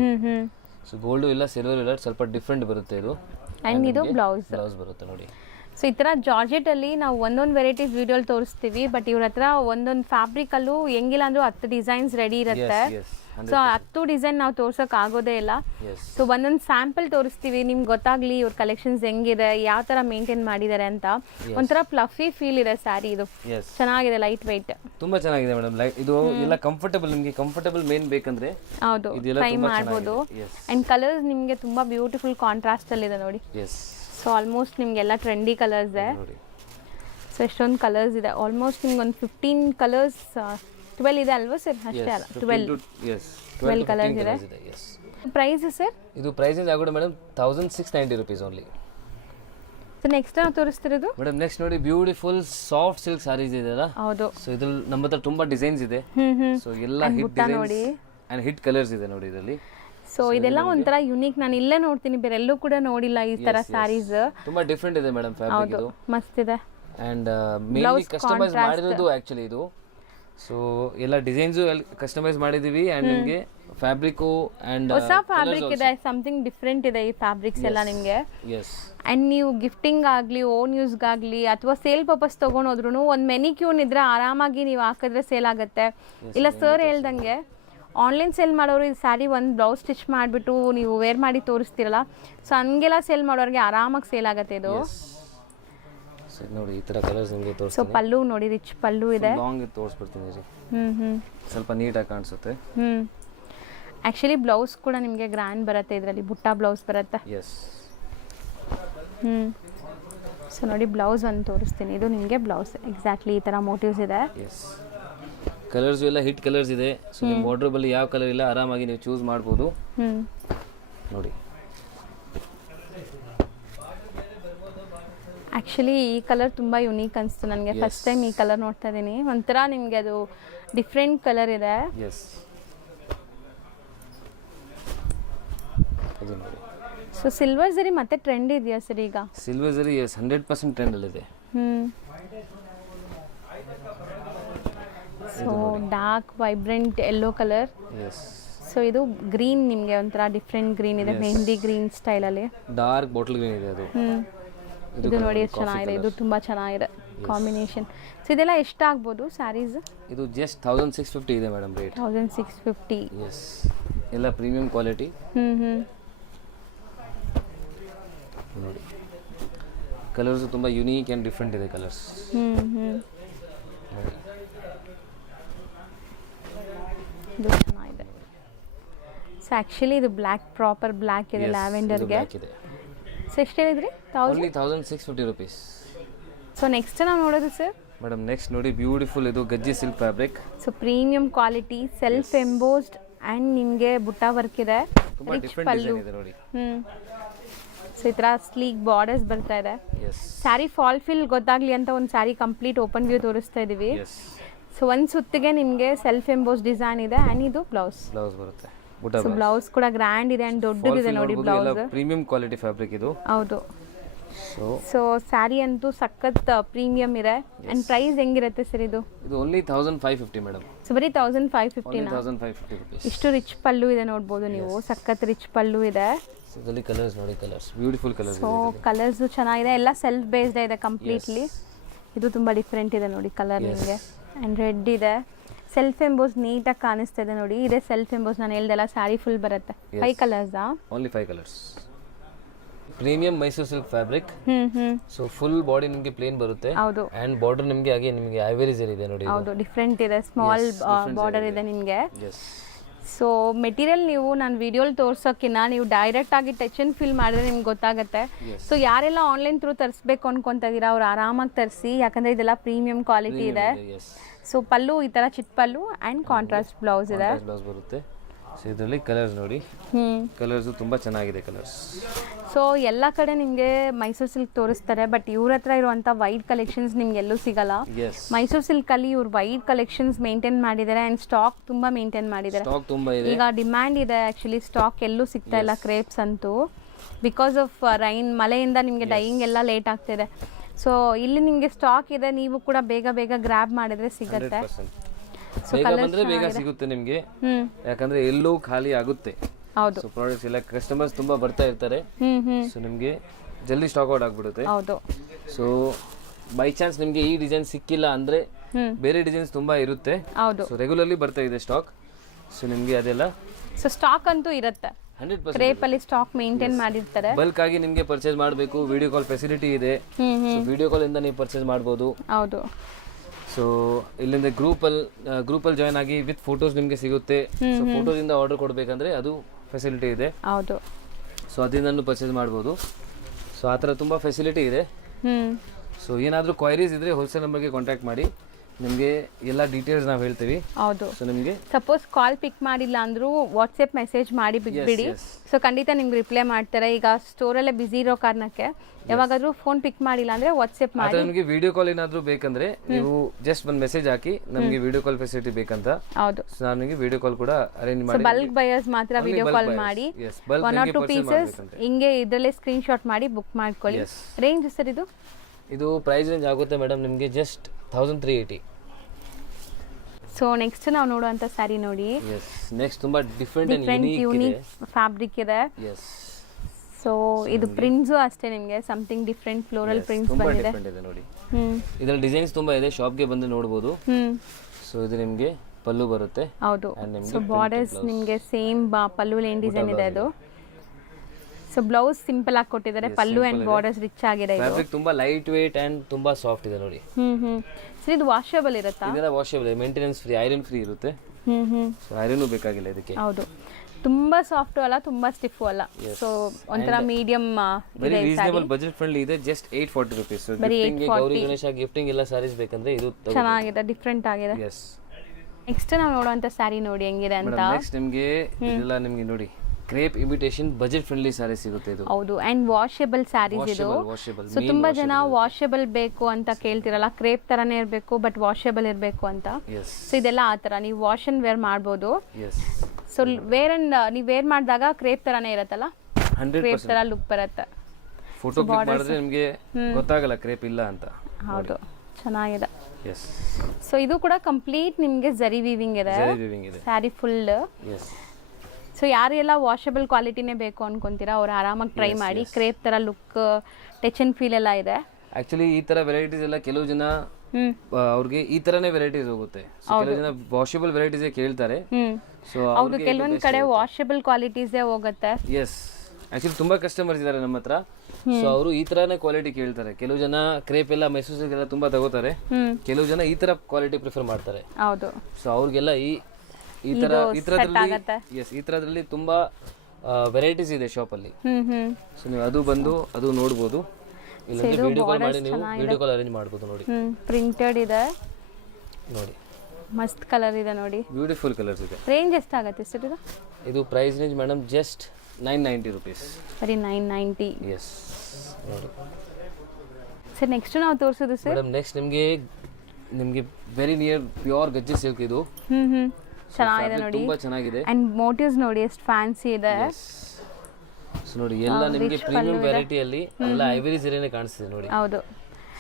ಸೊ ಗೋಲ್ಡ್ ಇಲ್ಲ, ಸಿಲ್ವರ್ ಇಲ್ಲ, ಸ್ವಲ್ಪ ಡಿಫ್ರೆಂಟ್ ಬರುತ್ತೆ ಇದು. ಆ್ಯಂಡ್ ಇದು ಬ್ಲೌಸ್ ಬರುತ್ತೆ ನೋಡಿ. ಸೊ ಈ ಥರ ಜಾರ್ಜೆಟಲ್ಲಿ ನಾವು ಒಂದೊಂದು ವೆರೈಟೀಸ್ ವಿಡಿಯೋಲಿ ತೋರಿಸ್ತೀವಿ, ಬಟ್ ಇವ್ರ ಹತ್ರ ಒಂದೊಂದು ಫ್ಯಾಬ್ರಿಕಲ್ಲೂ ಹೆಂಗಿಲ್ಲ ಅಂದರೂ 10 ಡಿಸೈನ್ಸ್ ರೆಡಿ ಇರುತ್ತೆ. ಸೊ 10 ಡಿಸೈನ್ ನಾವು ತೋರ್ಸೋಕೆ ಆಗೋದೇ ಇಲ್ಲ. ಸೊ ಒಂದೊಂದು ಸ್ಯಾಂಪಲ್ ತೋರಿಸ್ತೀವಿ, ನಿಮ್ಗೆ ಗೊತ್ತಾಗಲಿ ಇವ್ರ ಕಲೆಕ್ಷನ್ಸ್ ಹೆಂಗಿದೆ, ಯಾವ ಥರ ಮೇಂಟೈನ್ ಮಾಡಿದ್ದಾರೆ ಅಂತ. ಒಂಥರ ಫ್ಲಫಿ ಫೀಲ್ ಇದೆ ಸ್ಯಾರಿ. ಇದು ಚೆನ್ನಾಗಿದೆ, ಲೈಟ್ ವೆಯ್ಟ್, ತುಂಬಾ ಚೆನ್ನಾಗಿದೆ ಮೇಡಮ್. ಇದು ಎಲ್ಲ ಕಂಫರ್ಟಬಲ್, ನಿಮಗೆ ಕಂಫರ್ಟಬಲ್ ಮೇನ್ ಬೇಕಂದ್ರೆ ಹೌದು ಟ್ರೈ ಮಾಡ್ಬೋದು. ಆ್ಯಂಡ್ ಕಲರ್ಸ್ ನಿಮಗೆ ತುಂಬ ಬ್ಯೂಟಿಫುಲ್ ಕಾಂಟ್ರಾಸ್ಟಲ್ಲಿದೆ ನೋಡಿ. ಸೊ ಆಲ್ಮೋಸ್ಟ್ ನಿಮಗೆಲ್ಲ ಟ್ರೆಂಡಿ ಕಲರ್ಸ್ ಇದೆ. ಸೊ ಎಷ್ಟೊಂದು ಕಲರ್ಸ್ ಇದೆ, ಆಲ್ಮೋಸ್ಟ್ ನಿಮ್ಗೆ ಒಂದು 15 ಕಲರ್ಸ್ 12 ಇದೆ ಅಲ್ವಾ ಸರ್? ಅಷ್ಟೇ ಅಲ್ಲ, 12 ಕಲರ್ಸ್ ಇದೆ. Price sir? ಇದು ಪ್ರೈಸ್ ಆಗುತ್ತೆ madam 1690 rupees only. So next ನಾವು ತೋರಿಸ್ತಿರೋದು ಮೇಡಮ್, ನೆಕ್ಸ್ಟ್ ನೋಡಿ ಬ್ಯೂಟಿಫುಲ್ ಸಾಫ್ಟ್ ಸಿಲ್ಕ್ ಸಾರೀಸ್ ಇದೆ ಅಲ್ಲ. ಹೌದು. ಸೊ ಇದ್ರಲ್ಲಿ ನಮ್ಮ ಹತ್ರ ತುಂಬಾ ಡಿಸೈನ್ಸ್ ಇದೆ. ಸೊ ಎಲ್ಲ hit designs and hit colours ಇದೆ ನೋಡಿ ಇದರಲ್ಲಿ. ಸೊ ಇದೆಲ್ಲ ಒಂಥರ ಯುನೀಕ್, ನಾನು ಇಲ್ಲೇ ನೋಡ್ತೀನಿ, ಬೇರೆಲ್ಲೂ ಕೂಡ ನೋಡಿಲ್ಲ ಈ ತರ ಸ್ಯಾರೀಸ್. ತುಂಬಾ ಡಿಫರೆಂಟ್ ಇದೆ ಮೇಡಮ್ ಫ್ಯಾಬ್ರಿಕ್ ಇದು. ಮಸ್ತ್ ಇದೆ. ಅಂಡ್ ಮೇನ್ಲಿ ಕಸ್ಟಮೈಸ್ ಮಾಡಿರೋದು ಆಕ್ಚುಲಿ ಇದು. ಸೊ ಎಲ್ಲ ಡಿಸೈನ್ಸ್ ಕಸ್ಟಮೈಸ್ ಮಾಡಿದೀವಿ. ಅಂಡ್ ನಿಮಗೆ ಫ್ಯಾಬ್ರಿಕ್ ಅಂಡ್ ಹೊಸ ಫ್ಯಾಬ್ರಿಕ್ ಇದೆ, ಸಮಥಿಂಗ್ ಡಿಫರೆಂಟ್ ಇದೆ ಈ ಫ್ಯಾಬ್ರಿಕ್ಸ್ ಎಲ್ಲ ನಿಮಗೆ. ಅಂಡ್ ನೀವು ಗಿಫ್ಟಿಂಗ್ ಆಗಲಿ, ಓನ್ ಯೂಸ್ಗಾಗಲಿ ಅಥವಾ ಸೇಲ್ ಪರ್ಪಸ್ ತೊಗೊಂಡೋದ್ರೂ ಒಂದು ಮೆನಿಕ್ಯೂನ್ ಇದ್ರೆ ಆರಾಮಾಗಿ ನೀವು ಹಾಕಿದ್ರೆ ಸೇಲ್ ಆಗುತ್ತೆ. ಇಲ್ಲ ಸರ್ ಹೇಳ್ದಂಗೆ ಆನ್ಲೈನ್ ಸೇಲ್ ಮಾಡೋರು ಈ ಸ್ಯಾರಿ ಒಂದು ಬ್ಲೌಸ್ ಸ್ಟಿಚ್ ಮಾಡಿಬಿಟ್ಟು ನೀವು ವೇರ್ ಮಾಡಿ ತೋರಿಸ್ತಿರಲ್ಲ, ಸೊ ಹಂಗೆಲ್ಲ ಸೇಲ್ ಮಾಡೋರಿಗೆ ಆರಾಮಾಗಿ ಸೇಲ್ ಆಗುತ್ತೆ ಇದು. ನೋಡಿ ಈ ತರ ಕಲರ್ಸ್ ನಿಮಗೆ ತೋರಿಸ್ತೀನಿ. ಸೊ ಪಲ್ಲು ನೋಡಿ, ರಿಚ್ ಪಲ್ಲು ಇದೆ. ಲಾಂಗ್ ಇದು ತೋರಿಸ್ಬಿಡ್ತೀನಿ ರೀ. ಸ್ವಲ್ಪ ನೀಟಾಗಿ ಕಾಣಿಸುತ್ತೆ. ಆ್ಯಕ್ಚುಲಿ ಬ್ಲೌಸ್ ಕೂಡ ನಿಮಗೆ ಗ್ರ್ಯಾಂಡ್ ಬರುತ್ತೆ, ಇದರಲ್ಲಿ ಬುಟ್ಟ ಬ್ಲೌಸ್ ಬರುತ್ತೆ. ಸೊ ನೋಡಿ ಬ್ಲೌಸ್ ಒಂದು ತೋರಿಸ್ತೀನಿ, ಇದು ನಿಮಗೆ ಬ್ಲೌಸ್ ಎಕ್ಸಾಕ್ಟ್ಲಿ ಈ ಥರ ಮೋಟಿವ್ಸ್ ಇದೆ. ಕಲರ್ಸ್ ಎಲ್ಲ ಹಿಟ್ ಕಲರ್ಸ್ ಇದೆ. ಸೊ ನಿಮ್ಮ ವಾರ್ಡ್ರೋಬ್ ಅಲ್ಲಿ ಯಾವ ಕಲರ್ ಇಲ್ಲ ಆರಾಮಾಗಿ ನೀವು ಚೂಸ್ ಮಾಡ್ಬೋದು ನೋಡಿ. ಆ್ಯಕ್ಚುಲಿ ಈ ಕಲರ್ ತುಂಬ ಯುನೀಕ್ ಅನಿಸ್ತು ನನಗೆ, ಫಸ್ಟ್ ಟೈಮ್ ಈ ಕಲರ್ ನೋಡ್ತಾ ಇದ್ದೀನಿ. ಒಂಥರ ನಿಮಗೆ ಅದು ಡಿಫ್ರೆಂಟ್ ಕಲರ್ ಇದೆ. ಸೊ ಸಿಲ್ವರ್ ಜರಿ ಮತ್ತೆ ಟ್ರೆಂಡ್ ಇದೆಯಾ ಸರ್ ಈಗ? ಸಿಲ್ವರ್ ಜರಿ 100% ಟ್ರೆಂಡ್ ಅಲ್ಲಿ ಇದೆ. So dark vibrant yellow colour. So ಇದು ಗ್ರೀನ್, ನಿಮಗೆ ಒಂಥರ ಡಿಫ್ರೆಂಟ್ ಗ್ರೀನ್ ಇದೆ, ಮೆಹಂದಿ ಗ್ರೀನ್ ಸ್ಟೈಲಲ್ಲಿ. ಡಾರ್ಕ್ ಬಾಟಲ್ ಗ್ರೀನ್ ಇದೆ ಅದು. ಇದು ನೋಡಿ ಎಷ್ಟು ಚೆನ್ನಾಗಿದೆ, ಇದು ತುಂಬ ಚೆನ್ನಾಗಿದೆ ಕಾಂಬಿನೇಷನ್. ಸೊ ಇದೆಲ್ಲ ಎಷ್ಟಾಗ್ಬೋದು ಸ್ಯಾರೀಸ್? ಇದು ಜಸ್ಟ್ 1650 ಇದೆ ಮೇಡಮ್ ರೇಟ್. 1650. ಎಸ್, ಎಲ್ಲ ಪ್ರೀಮಿಯಂ ಕ್ವಾಲಿಟಿ. ನೋಡಿ ಕಲರ್ಸ್ ತುಂಬ ಯುನೀಕ್ ಆ್ಯಂಡ್ ಡಿಫ್ರೆಂಟ್ ಇದೆ ಕಲರ್ಸ್. ಇದು ಚೆನ್ನಾಗಿದೆ. ಸೊ ಆ್ಯಕ್ಚುಲಿ ಇದು ಬ್ಲ್ಯಾಕ್, ಪ್ರಾಪರ್ ಬ್ಲ್ಯಾಕ್ ಇದೆ ಲ್ಯಾವೆಂಡರ್ಗೆ. ಸೊ ಎಷ್ಟು ಹೇಳಿದ್ರಿ? 1650 rupees. ಸೊ ನೆಕ್ಸ್ಟ್ ನಾವು ನೋಡೋದು ಸರ್ ಮೇಡಮ್, ನೆಕ್ಸ್ಟ್ ನೋಡಿ ಬ್ಯೂಟಿಫುಲ್ ಇದು Gajji silk fabric. So premium quality, self embossed and ನಿಮಗೆ ಬುಟ್ಟ ವರ್ಕ್ ಇದೆ, ರಿಚ್ ಪಲ್ಲು. ಸೊ ಈ ಥರ ಸ್ಲೀಕ್ ಬಾರ್ಡರ್ಸ್ ಬರ್ತಾ ಇದೆ. ಸ್ಯಾರಿ ಫಾಲ್ ಫಿಲ್ ಗೊತ್ತಾಗಲಿ ಅಂತ ಒಂದು ಸ್ಯಾರಿ ಕಂಪ್ಲೀಟ್ ಓಪನ್ ವ್ಯೂ ತೋರಿಸ್ತಾ ಇದ್ದೀವಿ. ಸೊ ಒಂದು ಸುತ್ತಿಗೆ ನಿಮಗೆ ಸೆಲ್ಫ್ ಎಂಬೋಸ್ ಡಿಸೈನ್ ಇದೆ. ಆ್ಯಂಡ್ ಇದು ಬ್ಲೌಸ್ ಬರುತ್ತೆ. ಬುಟ್ಟ ಸೊ ಬ್ಲೌಸ್ ಕೂಡ ಗ್ರ್ಯಾಂಡ್ ಇದೆ ಅಂಡ್ ದೊಡ್ಡದಿದೆ ನೋಡಿ ಬ್ಲೌಸ್. ಪ್ರೀಮಿಯಂ ಕ್ವಾಲಿಟಿ ಫ್ಯಾಬ್ರಿಕ್ ಇದು. ಹೌದು. ಸೊ ಸೊ ಸ್ಯಾರಿ ಅಂತೂ ಸಖತ್ ಪ್ರೀಮಿಯಂ ಇದೆ. ಅಂಡ್ ಪ್ರೈಸ್ ಹೆಂಗಿರುತ್ತೆ ಸರ್ ಇದು? ಇದು ಓನ್ಲಿ 1550 ಮೇಡಮ್. ಸೊ ಬರೀ 1550 ನಾ? 1550 rupees. ಇಷ್ಟು ರಿಚ್ ಪಲ್ಲು ಇದೆ ನೋಡ್ಬೋದು ನೀವು, ಸಖತ್ ರಿಚ್ ಪಲ್ಲು ಇದೆ. ಇದರಲ್ಲಿ ಕಲರ್ಸ್ ನೋಡಿ, colours beautiful colours. So colours ಚೆನ್ನಾಗಿದೆ, ಎಲ್ಲ ಸೆಲ್ಫ್ ಬೇಸ್ಡ್ ಇದೆ ಕಂಪ್ಲೀಟ್ಲಿ. ಇದು ತುಂಬ ಡಿಫ್ರೆಂಟ್ ಇದೆ ನೋಡಿ ಕಲರ್ ನಿಮಗೆ. ಆ್ಯಂಡ್ ರೆಡ್ ಇದೆ, ಸೆಲ್ಫ್ ಎಂಬೋಸ್ ನೀಟಾಗಿ ಕಾಣಿಸ್ತಾ ಇದೆ ನೋಡಿ. ಇದೇ ಸೆಲ್ಫ್ ಎಂಬೋಸ್, ನಾನು ಹೇಳ್ದೆಲ್ಲ ಸ್ಯಾರಿ ಫುಲ್ ಬರುತ್ತೆ. 5 ಕಲರ್ಸಾ? Only 5 colours. Premium Mysore silk fabric. So full body ನಿಮಗೆ ಪ್ಲೇನ್ ಬರುತ್ತೆ. ಹೌದು. ಅಂಡ್ ಬಾರ್ಡರ್ ನಿಮಗೆ ಹಾಗೆ ನಿಮಗೆ ಐವರಿ ಜರಿ ಇದೆ ನೋಡಿ. ಹೌದು, ಡಿಫ್ರೆಂಟ್ ಇದೆ, ಸ್ಮಾಲ್ ಬಾರ್ಡರ್ ಇದೆ ನಿಮಗೆ. ಸೊ ಮೆಟೀರಿಯಲ್ ನೀವು ನಾನು ವಿಡಿಯೋಲಿ ತೋರ್ಸೋಕ್ಕಿಂತ ನೀವು ಡೈರೆಕ್ಟ್ ಆಗಿ ಟಚ್ ಅಂಡ್ ಫೀಲ್ ಮಾಡಿದ್ರೆ ನಿಮ್ಗೆ ಗೊತ್ತಾಗುತ್ತೆ. ಸೊ ಯಾರೆಲ್ಲ ಆನ್ಲೈನ್ ಥ್ರೂ ತರಿಸ್ಬೇಕು ಅನ್ಕೊಂತ ಇದೀರಾ ಅವ್ರು ಆರಾಮಾಗಿ ತರಿಸಿ, ಯಾಕಂದ್ರೆ ಇದೆಲ್ಲ ಪ್ರೀಮಿಯಂ ಕ್ವಾಲಿಟಿ ಇದೆ. ಸೊ ಪಲ್ಲು ಈ ಥರ chit pallu and contrast blouse ಇದೆ. ಬ್ಲೌಸ್ ಬರುತ್ತೆ. ಸೊ ಇದರಲ್ಲಿ ಕಲರ್ಸ್ ನೋಡಿ, ಕಲರ್ಸು ತುಂಬ ಚೆನ್ನಾಗಿದೆ ಕಲರ್ಸ್. ಸೊ ಎಲ್ಲ ಕಡೆ ನಿಮಗೆ ಮೈಸೂರು ಸಿಲ್ಕ್ ತೋರಿಸ್ತಾರೆ, ಬಟ್ ಇವ್ರ ಹತ್ರ ಇರುವಂಥ ವೈಟ್ ಕಲೆಕ್ಷನ್ಸ್ ನಿಮ್ಗೆ ಎಲ್ಲೂ ಸಿಗಲ್ಲ. ಮೈಸೂರು ಸಿಲ್ಕಲ್ಲಿ ಇವ್ರು ವೈಟ್ ಕಲೆಕ್ಷನ್ಸ್ ಮೇಂಟೈನ್ ಮಾಡಿದ್ದಾರೆ ಆ್ಯಂಡ್ ಸ್ಟಾಕ್ ತುಂಬ ಮೇಂಟೈನ್ ಮಾಡಿದ್ದಾರೆ. ಈಗ ಡಿಮ್ಯಾಂಡ್ ಇದೆ ಆ್ಯಕ್ಚುಲಿ, ಸ್ಟಾಕ್ ಎಲ್ಲೂ ಸಿಗ್ತಾ ಇಲ್ಲ ಕ್ರೇಪ್ಸ್ ಅಂತೂ. ಬಿಕಾಸ್ ಆಫ್ ರೈನ್, ಮಳೆಯಿಂದ ನಿಮಗೆ ಡೈಯಿಂಗ್ ಎಲ್ಲ ಲೇಟ್ ಆಗ್ತಿದೆ. ಸೊ ಇಲ್ಲಿ ನಿಮಗೆ ಸ್ಟಾಕ್ ಇದೆ, ನೀವು ಕೂಡ ಬೇಗ ಬೇಗ ಗ್ರ್ಯಾಬ್ ಮಾಡಿದ್ರೆ ಸಿಗುತ್ತೆ. ಬೇಗ ಸಿಗುತ್ತೆ ನಿಮಗೆ, ಯಾಕಂದ್ರೆ ಎಲ್ಲೂ ಖಾಲಿ ಆಗುತ್ತೆ. ಹೌದು. ಸೊ ಪ್ರಾಡಕ್ಟ್ಸ್ ಎಲ್ಲ ಕಸ್ಟಮರ್ಸ್ ತುಂಬಾ ಬರ್ತಾ ಇರ್ತಾರೆ. ಸೊ ನಿಮಗೆ ಜಲ್ದಿ ಸ್ಟಾಕ್ ಔಟ್ ಆಗ್ಬಿಡುತ್ತೆ. ಹೌದು. ಸೊ ಬೈ ಚಾನ್ಸ್ ನಿಮಗೆ ಈ ಡಿಸೈನ್ ಸಿಕ್ಕಿಲ್ಲ ಅಂದ್ರೆ ಬೇರೆ ಡಿಸೈನ್ಸ್ ತುಂಬಾ ಇರುತ್ತೆ. ಹೌದು. ಸೊ ರೆಗ್ಯುಲರ್ಲಿ ಬರ್ತಾ ಇದೆ ಸ್ಟಾಕ್. ಸೊ ನಿಮಗೆ ಅದೆಲ್ಲ ಸೊ ಸ್ಟಾಕ್ ಅಂತೂ ಇರುತ್ತೆ. 100% ಕ್ರೇಪ್ ಅಲ್ಲಿ ಸ್ಟಾಕ್ ಮೇಂಟೈನ್ ಮಾಡಿರ್ತಾರೆ. ಬಲ್ಕ್ ಆಗಿ ನಿಮಗೆ ಪರ್ಚೇಸ್ ಮಾಡಬೇಕು, ವಿಡಿಯೋ ಕಾಲ್ ಫೆಸಿಲಿಟಿ ಇದೆ. ಸೊ ವಿಡಿಯೋ ಕಾಲ್ ಇಂದ ನೀವು ಪರ್ಚೇಸ್ ಮಾಡಬಹುದು. ಹೌದು. ಸೊ ಇಲ್ಲಿಂದ ಗ್ರೂಪಲ್ಲಿ ಜಾಯ್ನ್ ಆಗಿ ವಿತ್ ಫೋಟೋಸ್ ನಿಮಗೆ ಸಿಗುತ್ತೆ. ಸೊ ಫೋಟೋದಿಂದ ಆರ್ಡರ್ ಕೊಡಬೇಕಂದ್ರೆ ಅದು ಫೆಸಿಲಿಟಿ ಇದೆ. ಹೌದು. ಸೊ ಅದರಿಂದ ಪರ್ಚೇಸ್ ಮಾಡ್ಬೋದು. ಸೊ ಆ ಥರ ತುಂಬ ಫೆಸಿಲಿಟಿ ಇದೆ. ಸೊ ಏನಾದರೂ ಕ್ವೈರೀಸ್ ಇದ್ರೆ ಹೋಲ್ಸೇಲ್ ನಂಬರ್ಗೆ ಕಾಂಟ್ಯಾಕ್ಟ್ ಮಾಡಿ, ನಿಮಗೆ ಎಲ್ಲ ಡೀಟೇಲ್ಸ್ ನಾವು ಹೇಳ್ತೀವಿ. ಹೌದು. ಸೊ ನಿಮಗೆ ಸಪೋಸ್ ಕಾಲ್ ಪಿಕ್ ಮಾಡಿಲ್ಲ ಅಂದ್ರೂ ವಾಟ್ಸಪ್ ಮೆಸೇಜ್ ಮಾಡಿ ಬಿಟ್ಬಿಡಿ. ಸೊ ಖಂಡಿತ ನಿಮ್ಗೆ ರಿಪ್ಲೈ ಮಾಡ್ತಾರೆ. ಈಗ ಸ್ಟೋರಲ್ಲೇ ಬಿಸಿ ಇರೋ ಕಾರಣಕ್ಕೆ ಯಾವಾಗಾದ್ರೂ ಫೋನ್ ಪಿಕ್ ಮಾಡಿಲ್ಲ ಅಂದ್ರೆ ವಾಟ್ಸಪ್ ಮಾಡಿ. ನಿಮಗೆ ವಿಡಿಯೋ ಕಾಲ್ ಏನಾದರೂ ಬೇಕಂದ್ರೆ ನೀವು ಜಸ್ಟ್ ಒಂದು ಮೆಸೇಜ್ ಹಾಕಿ, ನಮಗೆ ವಿಡಿಯೋ ಕಾಲ್ ಫೆಸಿಲಿಟಿ ಬೇಕಂತ. ಹೌದು. ಸೊ ನಾನು ನಿಮಗೆ ವಿಡಿಯೋ ಕಾಲ್ ಕೂಡ ಅರೇಂಜ್ ಮಾಡಿ. ಬಲ್ಕ್ ಬಯರ್ಸ್ ಮಾತ್ರ ವಿಡಿಯೋ ಕಾಲ್ ಮಾಡಿ 1 or 2 ಪೀಸಸ್ ಹಿಂಗೆ ಇದರಲ್ಲೇ ಸ್ಕ್ರೀನ್ ಶಾಟ್ ಮಾಡಿ ಬುಕ್ ಮಾಡ್ಕೊಳ್ಳಿ. ರೇಂಜ್ ಸರ್ ಇದು ಪ್ರೈಸ್ ರೇಂಜ್ ಆಗುತ್ತೆ ಮೇಡಮ್ ನಿಮಗೆ ಜಸ್ಟ್ 1380. ಸೊ ನೆಕ್ಸ್ಟ್ ನಾವು ನೋಡುವಂತ ಸ್ಯಾರಿ ನೋಡಿ. ನೆಕ್ಸ್ಟ್ ತುಂಬಾ ಡಿಫರೆಂಟ್ ಅಂಡ್ ಯೂನಿಕ್ ಫ್ಯಾಬ್ರಿಕ್ ಇದೆ. ಸೊ ಇದು ಪ್ರಿಂಟ್ಸ್ ಅಷ್ಟೇ, ನಿಮಗೆ ಸಮಥಿಂಗ್ ಡಿಫರೆಂಟ್ ಫ್ಲೋರಲ್ ಪ್ರಿಂಟ್ಸ್ ಬಂದಿದೆ ನೋಡಿ. ಇದರಲ್ಲಿ ಡಿಸೈನ್ಸ್ ತುಂಬಾ ಇದೆ, ಶಾಪ್ ಗೆ ಬಂದು ನೋಡಬಹುದು. ಸೊ ಇದು ನಿಮಗೆ ಪಲ್ಲು ಬರುತ್ತೆ. ಹೌದು. ಸೊ ಬಾರ್ಡರ್ಸ್ ನಿಮಗೆ ಸೇಮ್ ಪಲ್ಲು ಏನ್ ಡಿಸೈನ್ ಇದೆ ಅದು. ಸೊ ಬ್ಲೌಸ್ ಸಿಂಪಲ್ ಆಗಿ ಕೊಟ್ಟಿದ್ದಾರೆ, ಪಲ್ಲು ಅಂಡ್ ಬಾರ್ಡರ್ಸ್ ರಿಚ್ ಆಗಿದೆ. ಫ್ಯಾಬ್ರಿಕ್ ತುಂಬಾ ಲೈಟ್ ವೇಟ್ ಅಂಡ್ ತುಂಬಾ ಸಾಫ್ಟ್ ಇದೆ ನೋಡಿ. ಸರ್ ಇದು ವಾಷಬಲ್ ಇರುತ್ತಾ? ಇದೆಲ್ಲ washable, maintenance free, iron free ಇರುತ್ತೆ. ಸೊ ಐರನ್ ಬೇಕಾಗಿಲ್ಲ ಇದಕ್ಕೆ. ಹೌದು. ತುಂಬಾ ಸಾಫ್ಟ್ ಅಲ್ಲ, ತುಂಬಾ ಸ್ಟಿಫ್ ಅಲ್ಲ. ಸೊ ಒಂಥರ ಮೀಡಿಯಂ ಇದೆ. ರೀಸನೇಬಲ್ ಬಜೆಟ್ ಫ್ರೆಂಡ್ಲಿ ಇದೆ, just 840 rupees. So gifting, Gauri Ganesha gifting ಎಲ್ಲ ಸಾರೀಸ್ ಬೇಕಂದ್ರೆ ಇದು ಚೆನ್ನಾಗಿದೆ, ಡಿಫರೆಂಟ್ ಆಗಿದೆ. ನೆಕ್ಸ್ಟ್ ನಾವು ನೋಡುವಂತ ಸ್ಯಾರಿ ನೋಡಿ ಹೆಂಗಿದೆ ಅಂತ. ನೆಕ್ಸ್ಟ್ ನಿಮಗೆ ಇದೆಲ್ಲ ನಿಮಗೆ ನೋಡಿ crepe imitation budget friendly sari ಸಿಗುತ್ತೆ ಇದು. ಹೌದು. ಅಂಡ್ ವಾಷಬಲ್ ಸ್ಯಾರೀಸ್ ಇದು. ಸೊ ತುಂಬಾ ಜನ ವಾಷಬಲ್ ಬೇಕು ಅಂತ ಕೇಳ್ತಿರಲ್ಲ, ಕ್ರೇಪ್ ತರಾನೇ ಇರಬೇಕು ಬಟ್ ವಾಷಬಲ್ ಇರಬೇಕು ಅಂತ. ಸೊ ಇದೆಲ್ಲ ಆ ತರ ನೀವು ವಾಶ್ ಅಂಡ್ ವೇರ್ ಮಾಡ್ಬೋದು. ಸೊ ವೇರ್ ಅಂಡ್ ನೀವು ವೇರ್ ಮಾಡಿದಾಗ ಕ್ರೇಪ್ ತರಾನೇ ಇರುತ್ತಲ್ಲ, ಕ್ರೇಪ್ ತರ ಲುಕ್ ಬರುತ್ತೆ. ಫೋಟೋ ಕ್ಲಿಕ್ ಮಾಡಿದ್ರೆ ನಿಮಗೆ ಗೊತ್ತಾಗಲ್ಲ ಕ್ರೇಪ್ ಇಲ್ಲ ಅಂತ. ಹೌದು, ಚೆನ್ನಾಗಿದೆ. ಸೊ ಇದು ಕೂಡ ಕಂಪ್ಲೀಟ್ ನಿಮಗೆ ಜರಿ ವೀವಿಂಗ್ ಇದೆ ಸ್ಯಾರಿ ಫುಲ್. ಸೊ ಯಾರೆಲ್ಲ ವಾಷಬಲ್ ಕ್ವಾಲಿಟಿನೇ ಬೇಕು ಅನ್ಕೊಂತೀರಾ ಅವ್ರು ಆರಾಮಾಗಿ ಟ್ರೈ ಮಾಡಿ. ಕ್ರೇಪ್ ತರ ಲುಕ್, ಟಚ್ ಅಂಡ್ ಫೀಲ್ ಎಲ್ಲ ಇದೆ. ಆಕ್ಚುಲಿ ಈ ತರ ವೆರೈಟೀಸ್ ಎಲ್ಲ ಕೆಲವು ಜನ ಅವ್ರಿಗೆ ಈ ತರನೇ ವೆರೈಟೀಸ್ ಹೋಗುತ್ತೆ. ಕೆಲವು ಜನ ವಾಷಬಲ್ ವೆರೈಟೀಸ್ ಕೇಳ್ತಾರೆ. ಸೊ ಹೌದು, ಕೆಲವೊಂದ್ ಕಡೆ ವಾಷಬಲ್ ಕ್ವಾಲಿಟೀಸೇ ಹೋಗುತ್ತೆ. ಎಸ್, ಆಕ್ಚುಲಿ ತುಂಬಾ ಕಸ್ಟಮರ್ಸ್ ಇದ್ದಾರೆ ನಮ್ಮ ಹತ್ರ. ಸೊ ಅವರು ಈ ತರನೇ ಕ್ವಾಲಿಟಿ ಕೇಳ್ತಾರೆ. ಕೆಲವು ಜನ ಕ್ರೇಪ್ ಎಲ್ಲ ಮೈಸೂರಿಗೆಲ್ಲ ತುಂಬಾ ತಗೋತಾರೆ, ಕೆಲವು ಜನ ಈ ತರ ಕ್ವಾಲಿಟಿ ಪ್ರಿಫರ್ ಮಾಡ್ತಾರೆ. ಹೌದು. ಸೊ ಅವ್ರಿಗೆಲ್ಲ ಈ ತರದಲ್ಲಿ ತುಂಬಾ ವೆರೈಟೀಸ್ ಇದೆ ಶಾಪ್ ಅಲ್ಲಿ. ಸೊ ನೀವು ಅದು ಬಂದು ಅದು ನೋಡಬಹುದು. ಇಲ್ಲಂದ್ರೆ ವಿಡಿಯೋ ಕಾಲ್ ಮಾಡಿ ನೀವು ವಿಡಿಯೋ ಕಾಲ್ ಅರೇಂಜ್ ಮಾಡಬಹುದು ನೋಡಿ. ಪ್ರಿಂಟೆಡ್ ಇದೆ ನೋಡಿ, ಮಸ್ತ್ ಕಲರ್ ಇದೆ ನೋಡಿ, ಬ್ಯೂಟಿಫುಲ್ ಕಲರ್ಸ್ ಇದೆ. ರೇಂಜ್ ಎಷ್ಟಾಗುತ್ತೆ ಸರ್ ಇದು? ಇದು price range madam just 990 rupees. ಬರೀ 990. ಎಸ್ ನೋಡಿ ಸರ್. ನೆಕ್ಸ್ಟ್ ನಾವು ತೋರಿಸೋದು ಸರ್ ಮೇಡಮ್, ನೆಕ್ಸ್ಟ್ ನಿಮಗೆ ವೆರಿ ನಿಯರ್ ಪ್ಯೂರ್ ಗಜ್ಜಿ ಸಿಲ್ಕ್ ಇದು. ಚೆನ್ನಾಗಿದೆ ನೋಡಿ. ತುಂಬಾ ಚೆನ್ನಾಗಿದೆ. ಅಂಡ್ ಮೋಟಿವ್ಸ್ ನೋಡಿ ಎಷ್ಟು ಫ್ಯಾನ್ಸಿ ಇದೆ. ಸೊ ನೋಡಿ ಎಲ್ಲ ನಿಮಗೆ ಪ್ರೀಮಿಯಂ ವೆರೈಟಿಯಲ್ಲಿ ಎಲ್ಲ ಐವರಿ ಸೀರೆನೇ ಕಾಣಿಸ್ತಿದೆ ನೋಡಿ. ಹೌದು,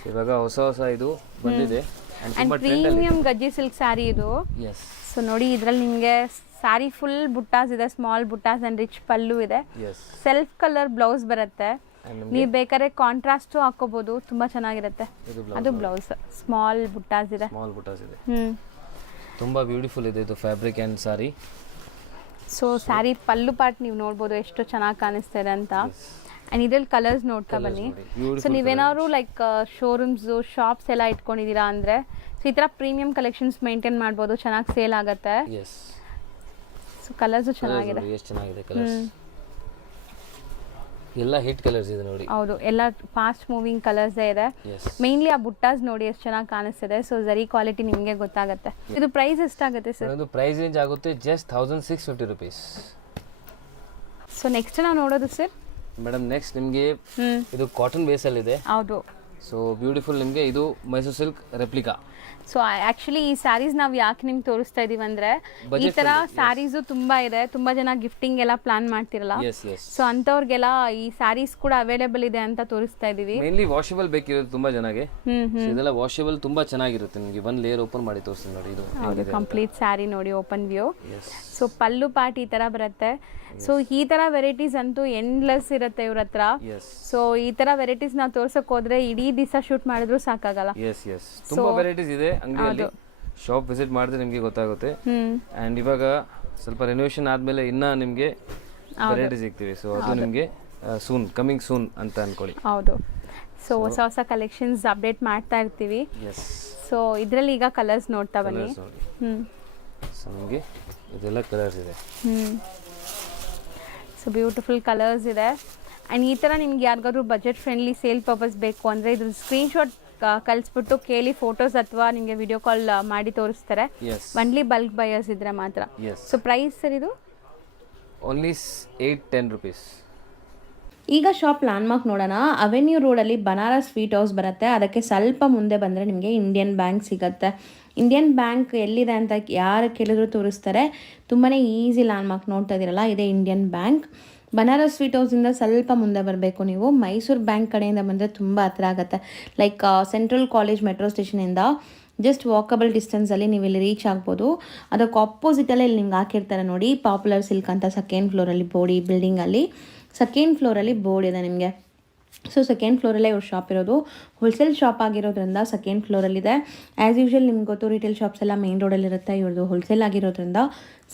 ಇವಾಗ ಹೊಸ ಇದು ಬಂದಿದೆ ಅಂಡ್ ಪ್ರೀಮಿಯಂ ಗಜ್ಜಿ ಸಿಲ್ಕ್ ಸ್ಯಾರಿ ಇದು. ಸೊ ನೋಡಿ ಇದರಲ್ಲಿ ನಿಮಗೆ ಸ್ಯಾರಿ ಫುಲ್ ಬುಟ್ಟಾಸ್ ಇದೆ, ಸ್ಮಾಲ್ ಬುಟ್ಟಾಸ್ ಅಂಡ್ ರಿಚ್ ಪಲ್ಲು ಇದೆ. ಸೆಲ್ಫ್ ಕಲರ್ ಬ್ಲೌಸ್ ಬರುತ್ತೆ. ನೀವು ಬೇಕಾದ್ರೆ ಕಾಂಟ್ರಾಸ್ಟ್ ಹಾಕೋಬಹುದು, ತುಂಬಾ ಚೆನ್ನಾಗಿರುತ್ತೆ. ಅದು ಬ್ಲೌಸ್ ಸ್ಮಾಲ್ ಬುಟ್ಟಾಸ್ ಇದೆ. ತುಂಬಾ ಬ್ಯೂಟಿಫುಲ್ ಇದೆ ಇದು fabric and sorry. So sari pallu part ನೀವು ನೋಡ್ಬೋದು ಎಷ್ಟು ಚೆನ್ನಾಗಿ ಕಾಣಿಸ್ತಾ ಇದೆ ಅಂತ. ಆ್ಯಂಡ್ ಇದ್ರಲ್ಲಿ ಕಲರ್ಸ್ ನೋಡ್ತಾ ಬನ್ನಿ. ಸೊ ನೀವೇನಾದ್ರು ಲೈಕ್ ಶೋರೂಮ್ಸು ಶಾಪ್ಸ್ ಎಲ್ಲ ಇಟ್ಕೊಂಡಿದ್ದೀರಾ ಅಂದರೆ ಸೊ ಈ ಥರ ಪ್ರೀಮಿಯಂ ಕಲೆಕ್ಷನ್ಸ್ ಮೇಂಟೈನ್ ಮಾಡ್ಬೋದು, ಚೆನ್ನಾಗಿ ಸೇಲ್ ಆಗುತ್ತೆ. ಸೊ ಕಲರ್ಸು ಚೆನ್ನಾಗಿದೆ. ಎಲ್ಲ ಹಿಟ್ ಕಲರ್ಸ್ ಇದೆ ನೋಡಿ. ಹೌದು, ಎಲ್ಲ ಫಾಸ್ಟ್ ಮೂವಿಂಗ್ ಕಲರ್ಸ್ ಇದೆ. ಮೇನ್ಲಿ ಆ ಬುಟ್ಟಾಸ್ ನೋಡಿ ಎಷ್ಟು ಚೆನ್ನಾಗಿ ಕಾಣಿಸ್ತಿದೆ. ಸೊ ಜರಿ ಕ್ವಾಲಿಟಿ ನಿಮಗೆ ಗೊತ್ತಾಗುತ್ತೆ. ಇದು ಪ್ರೈಸ್ ಎಷ್ಟಾಗುತ್ತೆ ಸರ್? ಇದು ಪ್ರೈಸ್ ರೇಂಜ್ ಆಗುತ್ತೆ ಜಸ್ಟ್ 1650 rupees. ಸೊ ನೆಕ್ಸ್ಟ್ ನಾವು ನೋಡೋದು ಸರ್ ಮೇಡಮ್, ನೆಕ್ಸ್ಟ್ ನಿಮಗೆ ಇದು ಕಾಟನ್ ಬೇಸಲ್ಲಿ ಇದೆ. ಹೌದು. ಸೊ ಬ್ಯೂಟಿಫುಲ್ ನಿಮಗೆ ಇದು Mysuru silk replica. So actually ಈ ಸ್ಯಾರೀಸ್ ನಾವು ಯಾಕೆ ನಿಮ್ಗೆ ತೋರಿಸ್ತಾ ಇದೀವಿ ಅಂದರೆ ಈ ಥರ ಸ್ಯಾರೀಸು ತುಂಬ ಇದೆ. ತುಂಬ ಜನ ಗಿಫ್ಟಿಂಗ್ ಎಲ್ಲ ಪ್ಲಾನ್ ಮಾಡ್ತಿರಲ್ಲ. ಸೊ ಅಂಥವ್ರಿಗೆಲ್ಲ ಈ ಸ್ಯಾರೀಸ್ ಕೂಡ ಅವೈಲೇಬಲ್ ಇದೆ ಅಂತ ತೋರಿಸ್ತಾ ಇದೀವಿ. ಮೇನ್ಲಿ ವಾಷಬಲ್ ಬೇಕಿರೋದು ತುಂಬ ಜನಗೆ. ಇದೆಲ್ಲ ವಾಷಬಲ್ ತುಂಬಾ ಚೆನ್ನಾಗಿರುತ್ತೆ. ನಿಮಗೆ ಒಂದು ಲೇಯರ್ ಓಪನ್ ಮಾಡಿ ತೋರಿಸ್ತೀನಿ ನೋಡಿ. ಇದು ಕಂಪ್ಲೀಟ್ ಸ್ಯಾರಿ ನೋಡಿ, ಓಪನ್ ವ್ಯೂ. ಸೊ ಪಲ್ಲು ಪಾರ್ಟ್ ಈ ಥರ ಬರುತ್ತೆ. ಸೊ ಈ ಥರ ವೆರೈಟೀಸ್ ಅಂತೂ ಎಂಡ್ಲೆಸ್ ಇರುತ್ತೆ ಇವ್ರ ಹತ್ರ. ಸೊ ಈ ಥರ ವೆರೈಟೀಸ್ ನಾವು ತೋರ್ಸಕ್ ಹೋದ್ರೆ ಇಡೀ ದಿವಸ ಶೂಟ್ ಮಾಡಿದ್ರು ಸಾಕಾಗಲ್ಲ. ತುಂಬಾ ವೆರೈಟೀಸ್ ಇದೆ ಅಂಗಡಿಯಲ್ಲಿ. ಶಾಪ್ ವಿಸಿಟ್ ಮಾಡಿದ್ರೆ ನಿಮಗೆ ಗೊತ್ತಾಗುತ್ತೆ. ಅಂಡ್ ಇವಾಗ ಸ್ವಲ್ಪ ರೆನೋವೇಷನ್ ಆದ್ಮೇಲೆ ಇನ್ನ ನಿಮಗೆ ವೆರೈಟೀಸ್ ಸಿಗ್ತಿವೆ. ಸೊ ಅದು ನಿಮಗೆ ಸೂನ್ ಕಮಿಂಗ್ ಸೂನ್ ಅಂತ ಅನ್ಕೊಳ್ಳಿ. ಹೌದು. ಸೊ ಹೊಸ ಹೊಸ ಕಲೆಕ್ಷನ್ಸ್ ಅಪ್ಡೇಟ್ ಮಾಡ್ತಾ ಇರ್ತೀವಿ. ಸೊ ಇದರಲ್ಲಿ ಈಗ ಕಲರ್ಸ್ ನೋಡ್ತಾ ಬನ್ನಿ. ಸೊ ನಿಮಗೆ ಇದೆಲ್ಲ ಕಲರ್ಸ್ ಇದೆ. ಸೊ ಬ್ಯೂಟಿಫುಲ್ ಕಲರ್ಸ್ ಇದೆ. ಆ್ಯಂಡ್ ಈ ಥರ ನಿಮ್ಗೆ ಯಾರಿಗಾದ್ರೂ ಬಜೆಟ್ ಫ್ರೆಂಡ್ಲಿ ಸೇಲ್ ಪರ್ಪಸ್ ಬೇಕು ಅಂದರೆ ಇದ್ರ ಸ್ಕ್ರೀನ್ಶಾಟ್ ಕಳಿಸ್ಬಿಟ್ಟು ಕೇಳಿ ಫೋಟೋಸ್ ಅಥವಾ ನಿಮಗೆ ವಿಡಿಯೋ ಕಾಲ್ ಮಾಡಿ ತೋರಿಸ್ತಾರೆ. ಒನ್ಲಿ ಬಲ್ಕ್ ಬಯರ್ಸ್ ಇದ್ರೆ ಮಾತ್ರ. ಸೊ ಪ್ರೈಸ್ ಸರ್ ಇದು ಓನ್ಲಿ 810 rupees. ಈಗ ಶಾಪ್ ಲ್ಯಾಂಡ್ಮಾರ್ಕ್ ನೋಡೋಣ. ಅವೆನ್ಯೂ ರೋಡಲ್ಲಿ ಬನಾರಸ್ ಸ್ವೀಟ್ ಹೌಸ್ ಬರುತ್ತೆ. ಅದಕ್ಕೆ ಸ್ವಲ್ಪ ಮುಂದೆ ಬಂದರೆ ನಿಮಗೆ ಇಂಡಿಯನ್ ಬ್ಯಾಂಕ್ ಸಿಗುತ್ತೆ. ಇಂಡಿಯನ್ ಬ್ಯಾಂಕ್ ಎಲ್ಲಿದೆ ಅಂತ ಯಾರು ಕೇಳಿದ್ರು ತೋರಿಸ್ತಾರೆ. ತುಂಬಾ ಈಸಿ ಲ್ಯಾಂಡ್ಮಾರ್ಕ್ ನೋಡ್ತಾ ಇದ್ದೀರಲ್ಲ, ಇದೇ ಇಂಡಿಯನ್ ಬ್ಯಾಂಕ್. ಬನಾರಸ್ ಸ್ವೀಟ್ ಹೌಸಿಂದ ಸ್ವಲ್ಪ ಮುಂದೆ ಬರಬೇಕು ನೀವು. ಮೈಸೂರು ಬ್ಯಾಂಕ್ ಕಡೆಯಿಂದ ಬಂದರೆ ತುಂಬ ಹತ್ರ ಆಗುತ್ತೆ. ಲೈಕ್ ಸೆಂಟ್ರಲ್ ಕಾಲೇಜ್ ಮೆಟ್ರೋ ಸ್ಟೇಷನಿಂದ ಜಸ್ಟ್ ವಾಕಬಲ್ ಡಿಸ್ಟೆನ್ಸಲ್ಲಿ ನೀವು ಇಲ್ಲಿ ರೀಚ್ ಆಗ್ಬೋದು. ಅದಕ್ಕೆ ಆಪೋಸಿಟಲ್ಲೇ ಇಲ್ಲಿ ನಿಮ್ಗೆ ಹಾಕಿರ್ತಾರೆ ನೋಡಿ, ಪಾಪ್ಯುಲರ್ ಸಿಲ್ಕ್ ಅಂತ. ಸೆಕೆಂಡ್ ಫ್ಲೋರಲ್ಲಿ ಬೋರ್ಡ್, ಈ ಬಿಲ್ಡಿಂಗಲ್ಲಿ ಸೆಕೆಂಡ್ ಫ್ಲೋರಲ್ಲಿ ಬೋರ್ಡ್ ಇದೆ ನಿಮಗೆ. ಸೊ ಸೆಕೆಂಡ್ ಫ್ಲೋರಲ್ಲೇ ಇವ್ರ ಶಾಪ್ ಇರೋದು. ಹೋಲ್ಸೇಲ್ ಶಾಪ್ ಆಗಿರೋದ್ರಿಂದ ಸೆಕೆಂಡ್ ಫ್ಲೋರಲ್ಲಿದೆ. ಆ್ಯಸ್ ಯೂಶ್ವಲ್ ನಿಮ್ಗೆ ಗೊತ್ತು, ರಿಟೇಲ್ ಶಾಪ್ಸ್ ಎಲ್ಲ ಮೇನ್ ರೋಡಲ್ಲಿರುತ್ತೆ. ಇವ್ರದ್ದು ಹೋಲ್ಸೇಲ್ ಆಗಿರೋದ್ರಿಂದ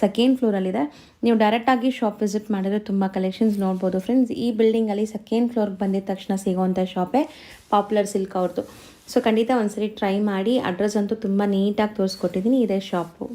ಸೆಕೆಂಡ್ ಫ್ಲೋರಲ್ಲಿದೆ. ನೀವು ಡೈರೆಕ್ಟಾಗಿ ಶಾಪ್ ವಿಸಿಟ್ ಮಾಡಿದ್ರೆ ತುಂಬ ಕಲೆಕ್ಷನ್ಸ್ ನೋಡ್ಬೋದು ಫ್ರೆಂಡ್ಸ್. ಈ ಬಿಲ್ಡಿಂಗಲ್ಲಿ ಸೆಕೆಂಡ್ ಫ್ಲೋರ್ಗೆ ಬಂದಿದ ತಕ್ಷಣ ಸಿಗೋವಂಥ ಶಾಪೇ ಪಾಪ್ಯುಲರ್ ಸಿಲ್ಕ್ ಅವ್ರದ್ದು. ಸೊ ಖಂಡಿತ ಒಂದ್ಸರಿ ಟ್ರೈ ಮಾಡಿ. ಅಡ್ರೆಸ್ ಅಂತೂ ತುಂಬ ನೀಟಾಗಿ ತೋರಿಸ್ಕೊಟ್ಟಿದ್ದೀನಿ. ಇದೇ ಶಾಪು.